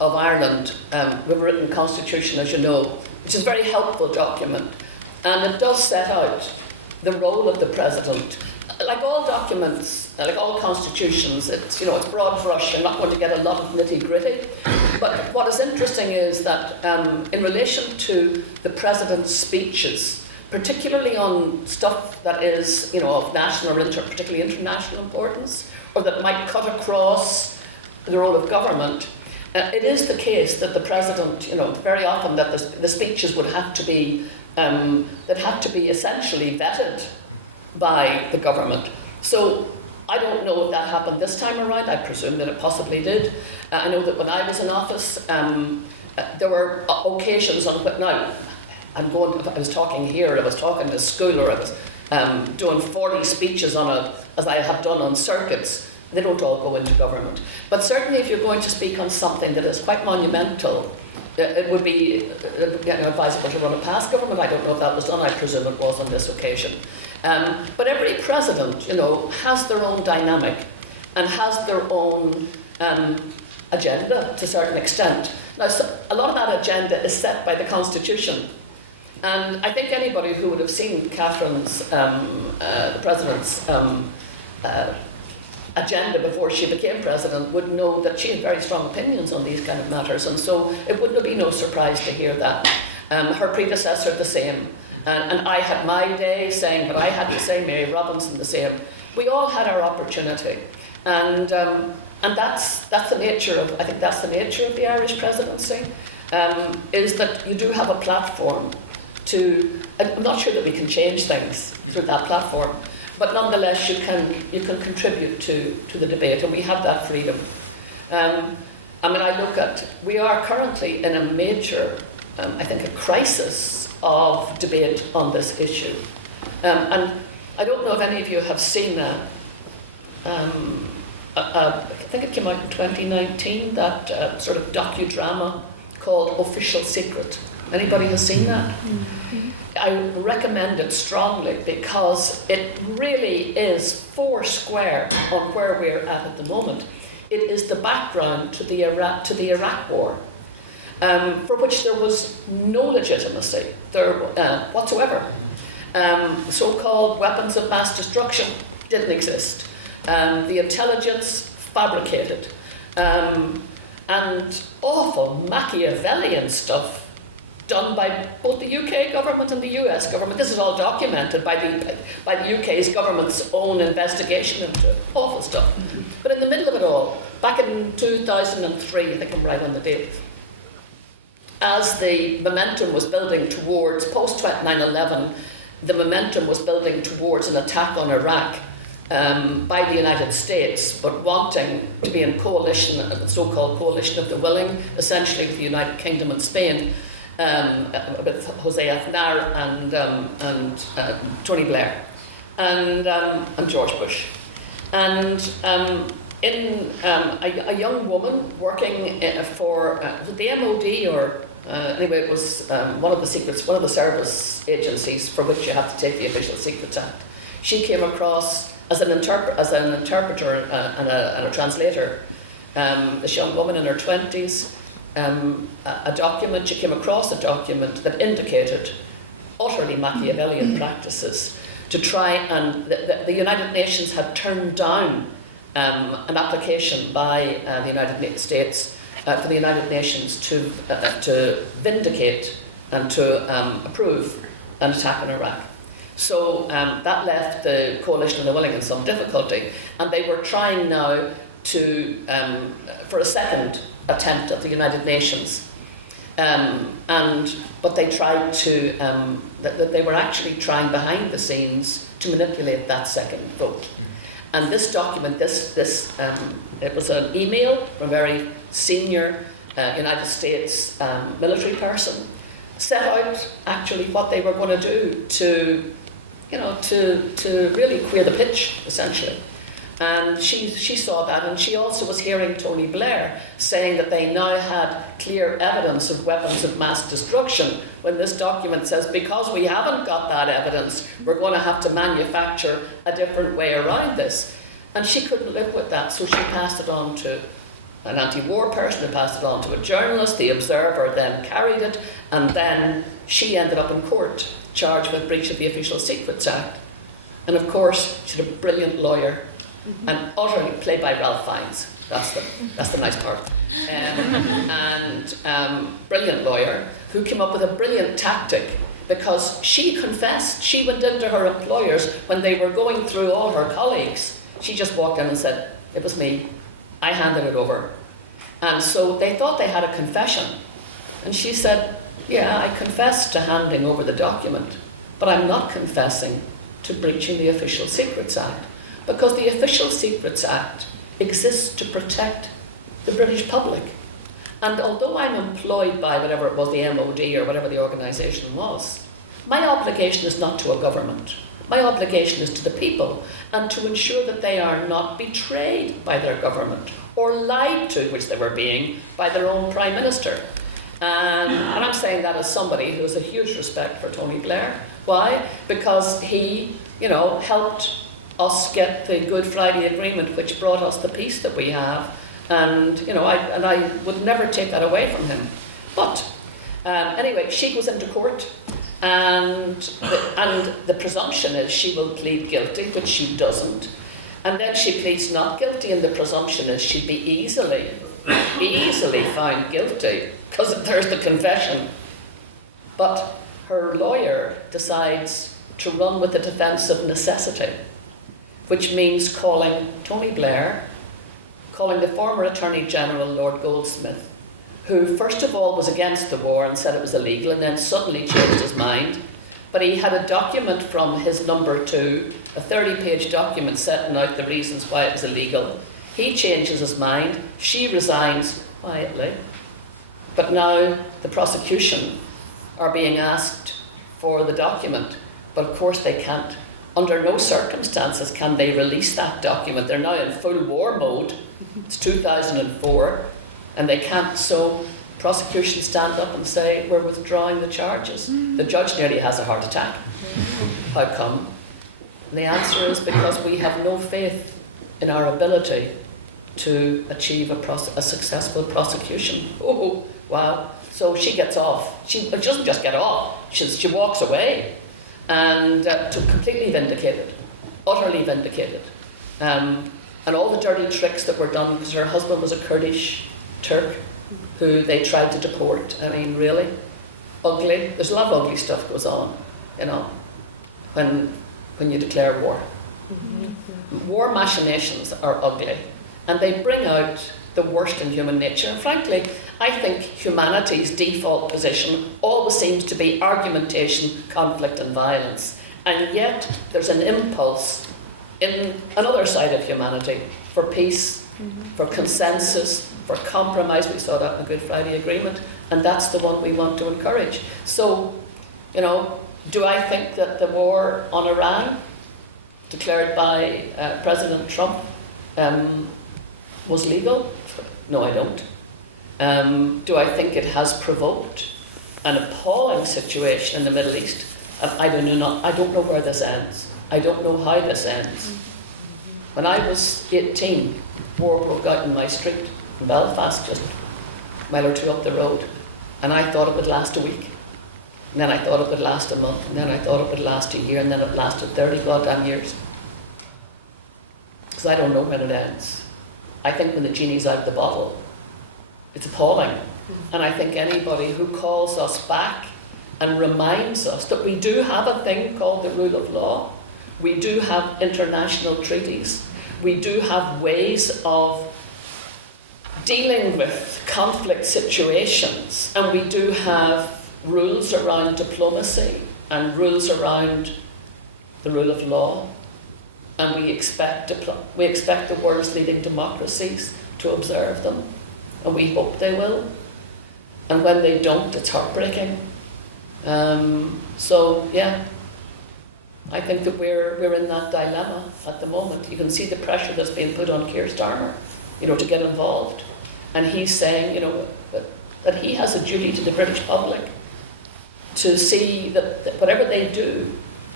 of Ireland, we've written Constitution, as you know, which is a very helpful document, and it does set out the role of the President. Like all documents, like all constitutions, it's broad brush. You're not going to get a lot of nitty-gritty. But what is interesting is that in relation to the President's speeches, particularly on stuff that is, of national or particularly international importance, or that might cut across the role of government, it is the case that the president, very often that the speeches would have to be essentially vetted by the government. So I don't know if that happened this time around. I presume that it possibly did. I know that when I was in office, there were occasions on which, now, I was talking here, I was talking to school, or I was doing 40 speeches as I have done on circuits. They don't all go into government. But certainly if you're going to speak on something that is quite monumental, it would be advisable to run it past government. I don't know if that was done. I presume it was on this occasion. But every president, has their own dynamic and has their own agenda to a certain extent. Now, a lot of that agenda is set by the Constitution. And I think anybody who would have seen Catherine's, the President's agenda before she became President would know that she had very strong opinions on these kind of matters. And so it wouldn't be no surprise to hear that. Her predecessor the same. And I had my day saying what I had to say, Mary Robinson the same. We all had our opportunity. And that's the nature of, I think that's the nature of the Irish presidency, is that you do have a platform to, I'm not sure that we can change things through that platform, but nonetheless you can contribute to the debate, and we have that freedom. We are currently in a major, I think, a crisis of debate on this issue. And I don't know if any of you have seen I think it came out in 2019, that sort of docudrama called Official Secret. Anybody has seen that? Mm-hmm. I recommend it strongly because it really is foursquare on where we're at the moment. It is the background to the Iraq War, for which there was no legitimacy whatsoever. So-called weapons of mass destruction didn't exist. The intelligence fabricated, and awful Machiavellian stuff done by both the UK government and the US government. This is all documented by the UK's government's own investigation into awful stuff. But in the middle of it all, back in 2003, I think I'm right on the date, as the momentum was building towards, post 9/11, the momentum was building towards an attack on Iraq by the United States, but wanting to be in coalition, the so-called coalition of the willing, essentially with the United Kingdom and Spain, with Jose Aznar and Tony Blair and George Bush. And a young woman working for the MOD, or anyway, it was one of the service agencies for which you have to take the Official Secrets Act. She came across as an interpreter and a translator, this young woman in her 20s. She came across a document that indicated utterly Machiavellian practices to try, and the United Nations had turned down an application by the United States for the United Nations to vindicate and to approve an attack on Iraq. So that left the coalition of the willing in some difficulty, and they were trying now for a second attempt at the United Nations, but they tried to. They were actually trying behind the scenes to manipulate that second vote. And this document, it was an email from a very senior United States military person, set out actually what they were going to do to really queer the pitch, essentially. And she saw that, and she also was hearing Tony Blair saying that they now had clear evidence of weapons of mass destruction, when this document says, because we haven't got that evidence, we're going to have to manufacture a different way around this. And she couldn't live with that, so she passed it on to an anti-war person, who passed it on to a journalist. The Observer then carried it, and then she ended up in court, charged with breach of the Official Secrets Act. And of course, she's a brilliant lawyer, and utterly played by Ralph Fiennes. That's the nice part. Brilliant lawyer who came up with a brilliant tactic, because she confessed. She went into her employers when they were going through all her colleagues. She just walked in and said, "It was me. I handed it over. And so they thought they had a confession. And she said, yeah, I confess to handing over the document, but I'm not confessing to breaching the Official Secrets Act, because the Official Secrets Act exists to protect the British public. And although I'm employed by whatever it was, the MOD or whatever the organisation was, my obligation is not to a government. My obligation is to the people, and to ensure that they are not betrayed by their government or lied to, which they were being, by their own Prime Minister. And I'm saying that as somebody who has a huge respect for Tony Blair. Why? Because he, helped us get the Good Friday Agreement, which brought us the peace that we have. And, I would never take that away from him. But anyway, she goes into court, and the presumption is she will plead guilty, which she doesn't. And then she pleads not guilty, and the presumption is she'd be easily found guilty, because there's the confession. But her lawyer decides to run with the defence of necessity, which means calling Tony Blair, calling the former Attorney General, Lord Goldsmith, who first of all was against the war and said it was illegal, and then suddenly changed his mind. But he had a document from his number 2, a 30-page document setting out the reasons why it was illegal. He changes his mind, she resigns quietly, but now the prosecution are being asked for the document, but of course they can't. Under no circumstances can they release that document. They're now in full war mode. It's 2004, and they can't. So prosecution stand up and say, we're withdrawing the charges. The judge nearly has a heart attack. How come? And the answer is because we have no faith in our ability to achieve a successful prosecution. Oh, wow. So she gets off. She doesn't just get off, she walks away, and completely vindicated, utterly vindicated. And all the dirty tricks that were done, because her husband was a Kurdish Turk who they tried to deport. I mean, really ugly. There's a lot of ugly stuff goes on, when you declare war. War machinations are ugly, and they bring out the worst in human nature. And frankly, I think humanity's default position always seems to be argumentation, conflict and violence. And yet there's an impulse in another side of humanity for peace, for consensus, for compromise. We saw that in the Good Friday Agreement, and that's the one we want to encourage. So, do I think that the war on Iran, declared by President Trump, was legal? No, I don't. Do I think it has provoked an appalling situation in the Middle East? I don't know where this ends. I don't know how this ends. When I was 18, war broke out in my street in Belfast, just a mile or two up the road, and I thought it would last a week. And then I thought it would last a month, and then I thought it would last a year, and then it lasted 30 goddamn years. Because I don't know when it ends. I think when the genie's out of the bottle, it's appalling. And I think anybody who calls us back and reminds us that we do have a thing called the rule of law, we do have international treaties, we do have ways of dealing with conflict situations, and we do have rules around diplomacy and rules around the rule of law. And we expect the world's leading democracies to observe them, and we hope they will. And when they don't, it's heartbreaking. So yeah, I think that we're in that dilemma at the moment. You can see the pressure that's being put on Keir Starmer, to get involved, and he's saying, that he has a duty to the British public to see that whatever they do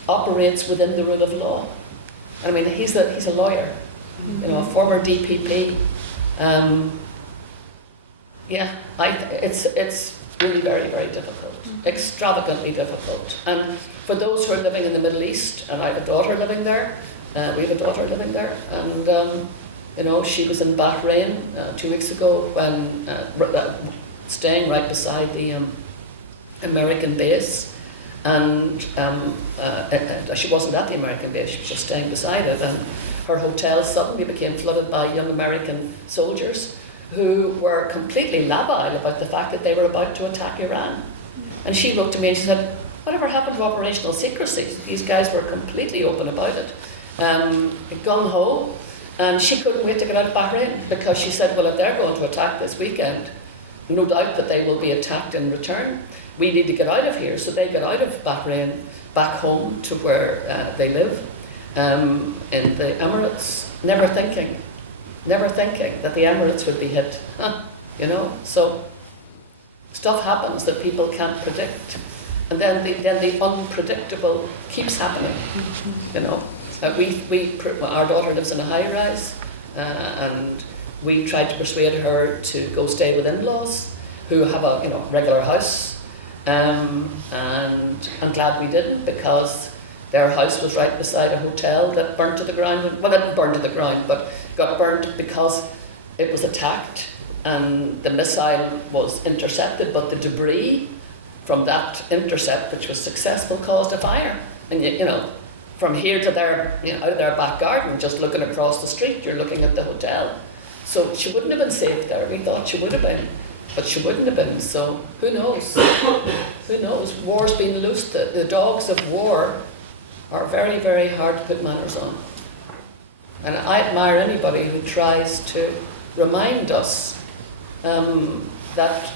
operates within the rule of law. I mean, he's a lawyer, a former DPP. It's really very, very difficult, extravagantly difficult. And for those who are living in the Middle East, and I have a daughter living there, we have a daughter living there, and she was in Bahrain 2 weeks ago, when staying right beside the American base. And she wasn't at the American base, she was just staying beside it. And her hotel suddenly became flooded by young American soldiers who were completely labile about the fact that they were about to attack Iran. And she wrote to me and she said, whatever happened to operational secrecy? These guys were completely open about it. Gung-ho. And she couldn't wait to get out of Bahrain because she said, well, if they're going to attack this weekend, no doubt that they will be attacked in return. We need to get out of here. So they got out of Bahrain back home to where they live in the Emirates, never thinking that the Emirates would be hit. You know, so stuff happens that people can't predict. And then the unpredictable keeps happening, you know. Our daughter lives in a high-rise, and we tried to persuade her to go stay with in-laws who have a regular house, and I'm glad we didn't, because their house was right beside a hotel that burnt to the ground. Well, it didn't burn to the ground, but got burnt because it was attacked and the missile was intercepted, but the debris from that intercept, which was successful, caused a fire. And you know, from here to there, out of their back garden, just looking across the street, you're looking at the hotel. So she wouldn't have been safe there. We thought she would have been, but she wouldn't have been. So who knows? Who knows? War's been loosed. The dogs of war are very, very hard to put manners on. And I admire anybody who tries to remind us that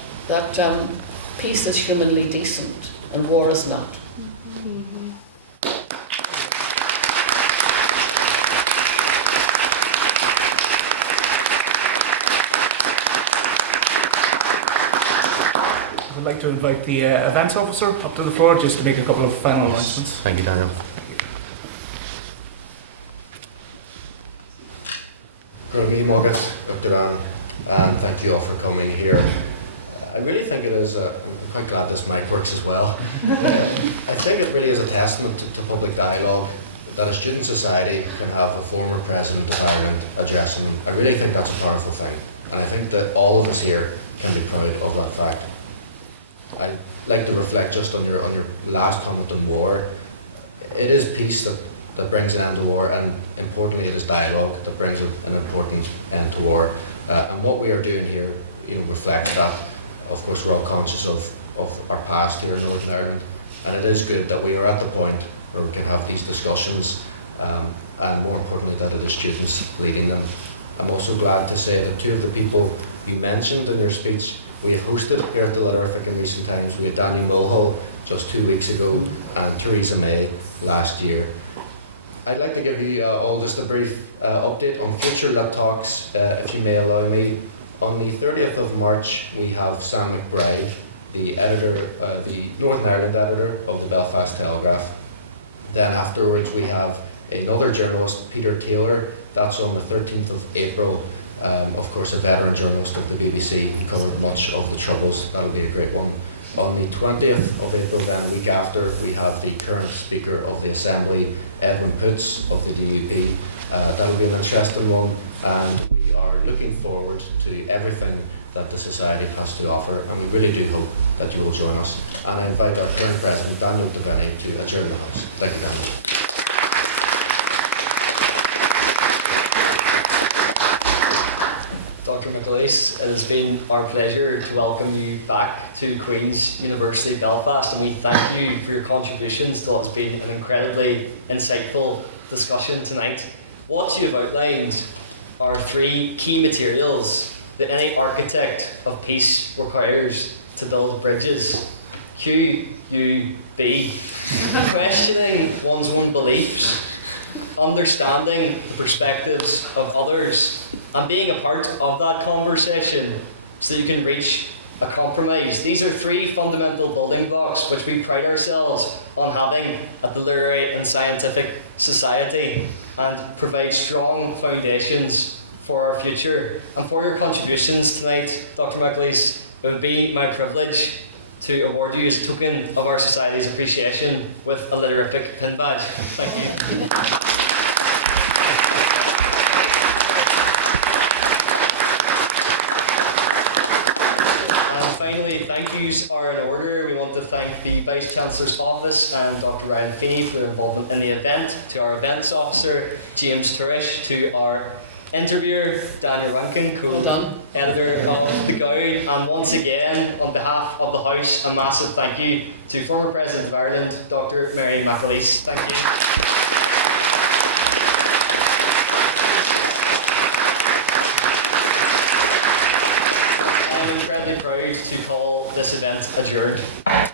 peace is humanly decent and war is not. I'd like to invite the events officer up to the floor just to make a couple of final announcements. Thank you, Daniel. Grungy Morgan, Dr. Anne, and thank you all for coming here. I really think it is, I'm quite glad this mic works as well. I think it really is a testament to public dialogue that a student society can have a former president of Ireland addressing them. I really think that's a powerful thing, and I think that all of us here can be proud of that fact. I'd like to reflect just on your last comment on war. It is peace that brings an end to war, and importantly it is dialogue that brings an important end to war. And what we are doing here reflects that. Of course, we're all conscious of our past here in Northern Ireland, and it is good that we are at the point where we can have these discussions, and more importantly that it is students leading them. I'm also glad to say that two of the people you mentioned in your speech we have hosted here at the LitTalk in recent times. We had Daniel Rankin just 2 weeks ago and Theresa May last year. I'd like to give you all just a brief update on future LitTalks, if you may allow me. On the 30th of March, we have Sam McBride, the editor, the Northern Ireland editor of the Belfast Telegraph. Then afterwards, we have another journalist, Peter Taylor. That's on the 13th of April. Of course, a veteran journalist of the BBC. He covered much of the Troubles. That'll be a great one. On the 20th of April, then a week after, we have the current Speaker of the Assembly, Edwin Poots of the DUP. That'll be an interesting one, and we are looking forward to everything that the Society has to offer, and we really do hope that you will join us. And I invite our current President, Daniel Rankin, to adjourn the House. Thank you very much. Dr. McAleese, it has been our pleasure to welcome you back to Queen's University Belfast, and we thank you for your contributions to what has been an incredibly insightful discussion tonight. What you have outlined are three key materials that any architect of peace requires to build bridges. QUB, questioning one's own beliefs, understanding the perspectives of others, and being a part of that conversation so you can reach a compromise. These are three fundamental building blocks which we pride ourselves on having at the Literary and Scientific Society, and provide strong foundations for our future. And for your contributions tonight, Dr. McAleese, it would be my privilege to award you as a token of our Society's appreciation with a Litterific pin badge. Thank you. And finally, thank yous are in order. We want to thank thank the Vice Chancellor's Office and Dr. Ryan Feeney for their involvement in the event, to our events officer, James Turish, to our interviewer, Daniel Rankin, Well done. co-editor of The Go, and once again, on behalf of the House, a massive thank you to former President of Ireland, Dr. Mary McAleese. Thank you. I'm incredibly proud to call this event adjourned.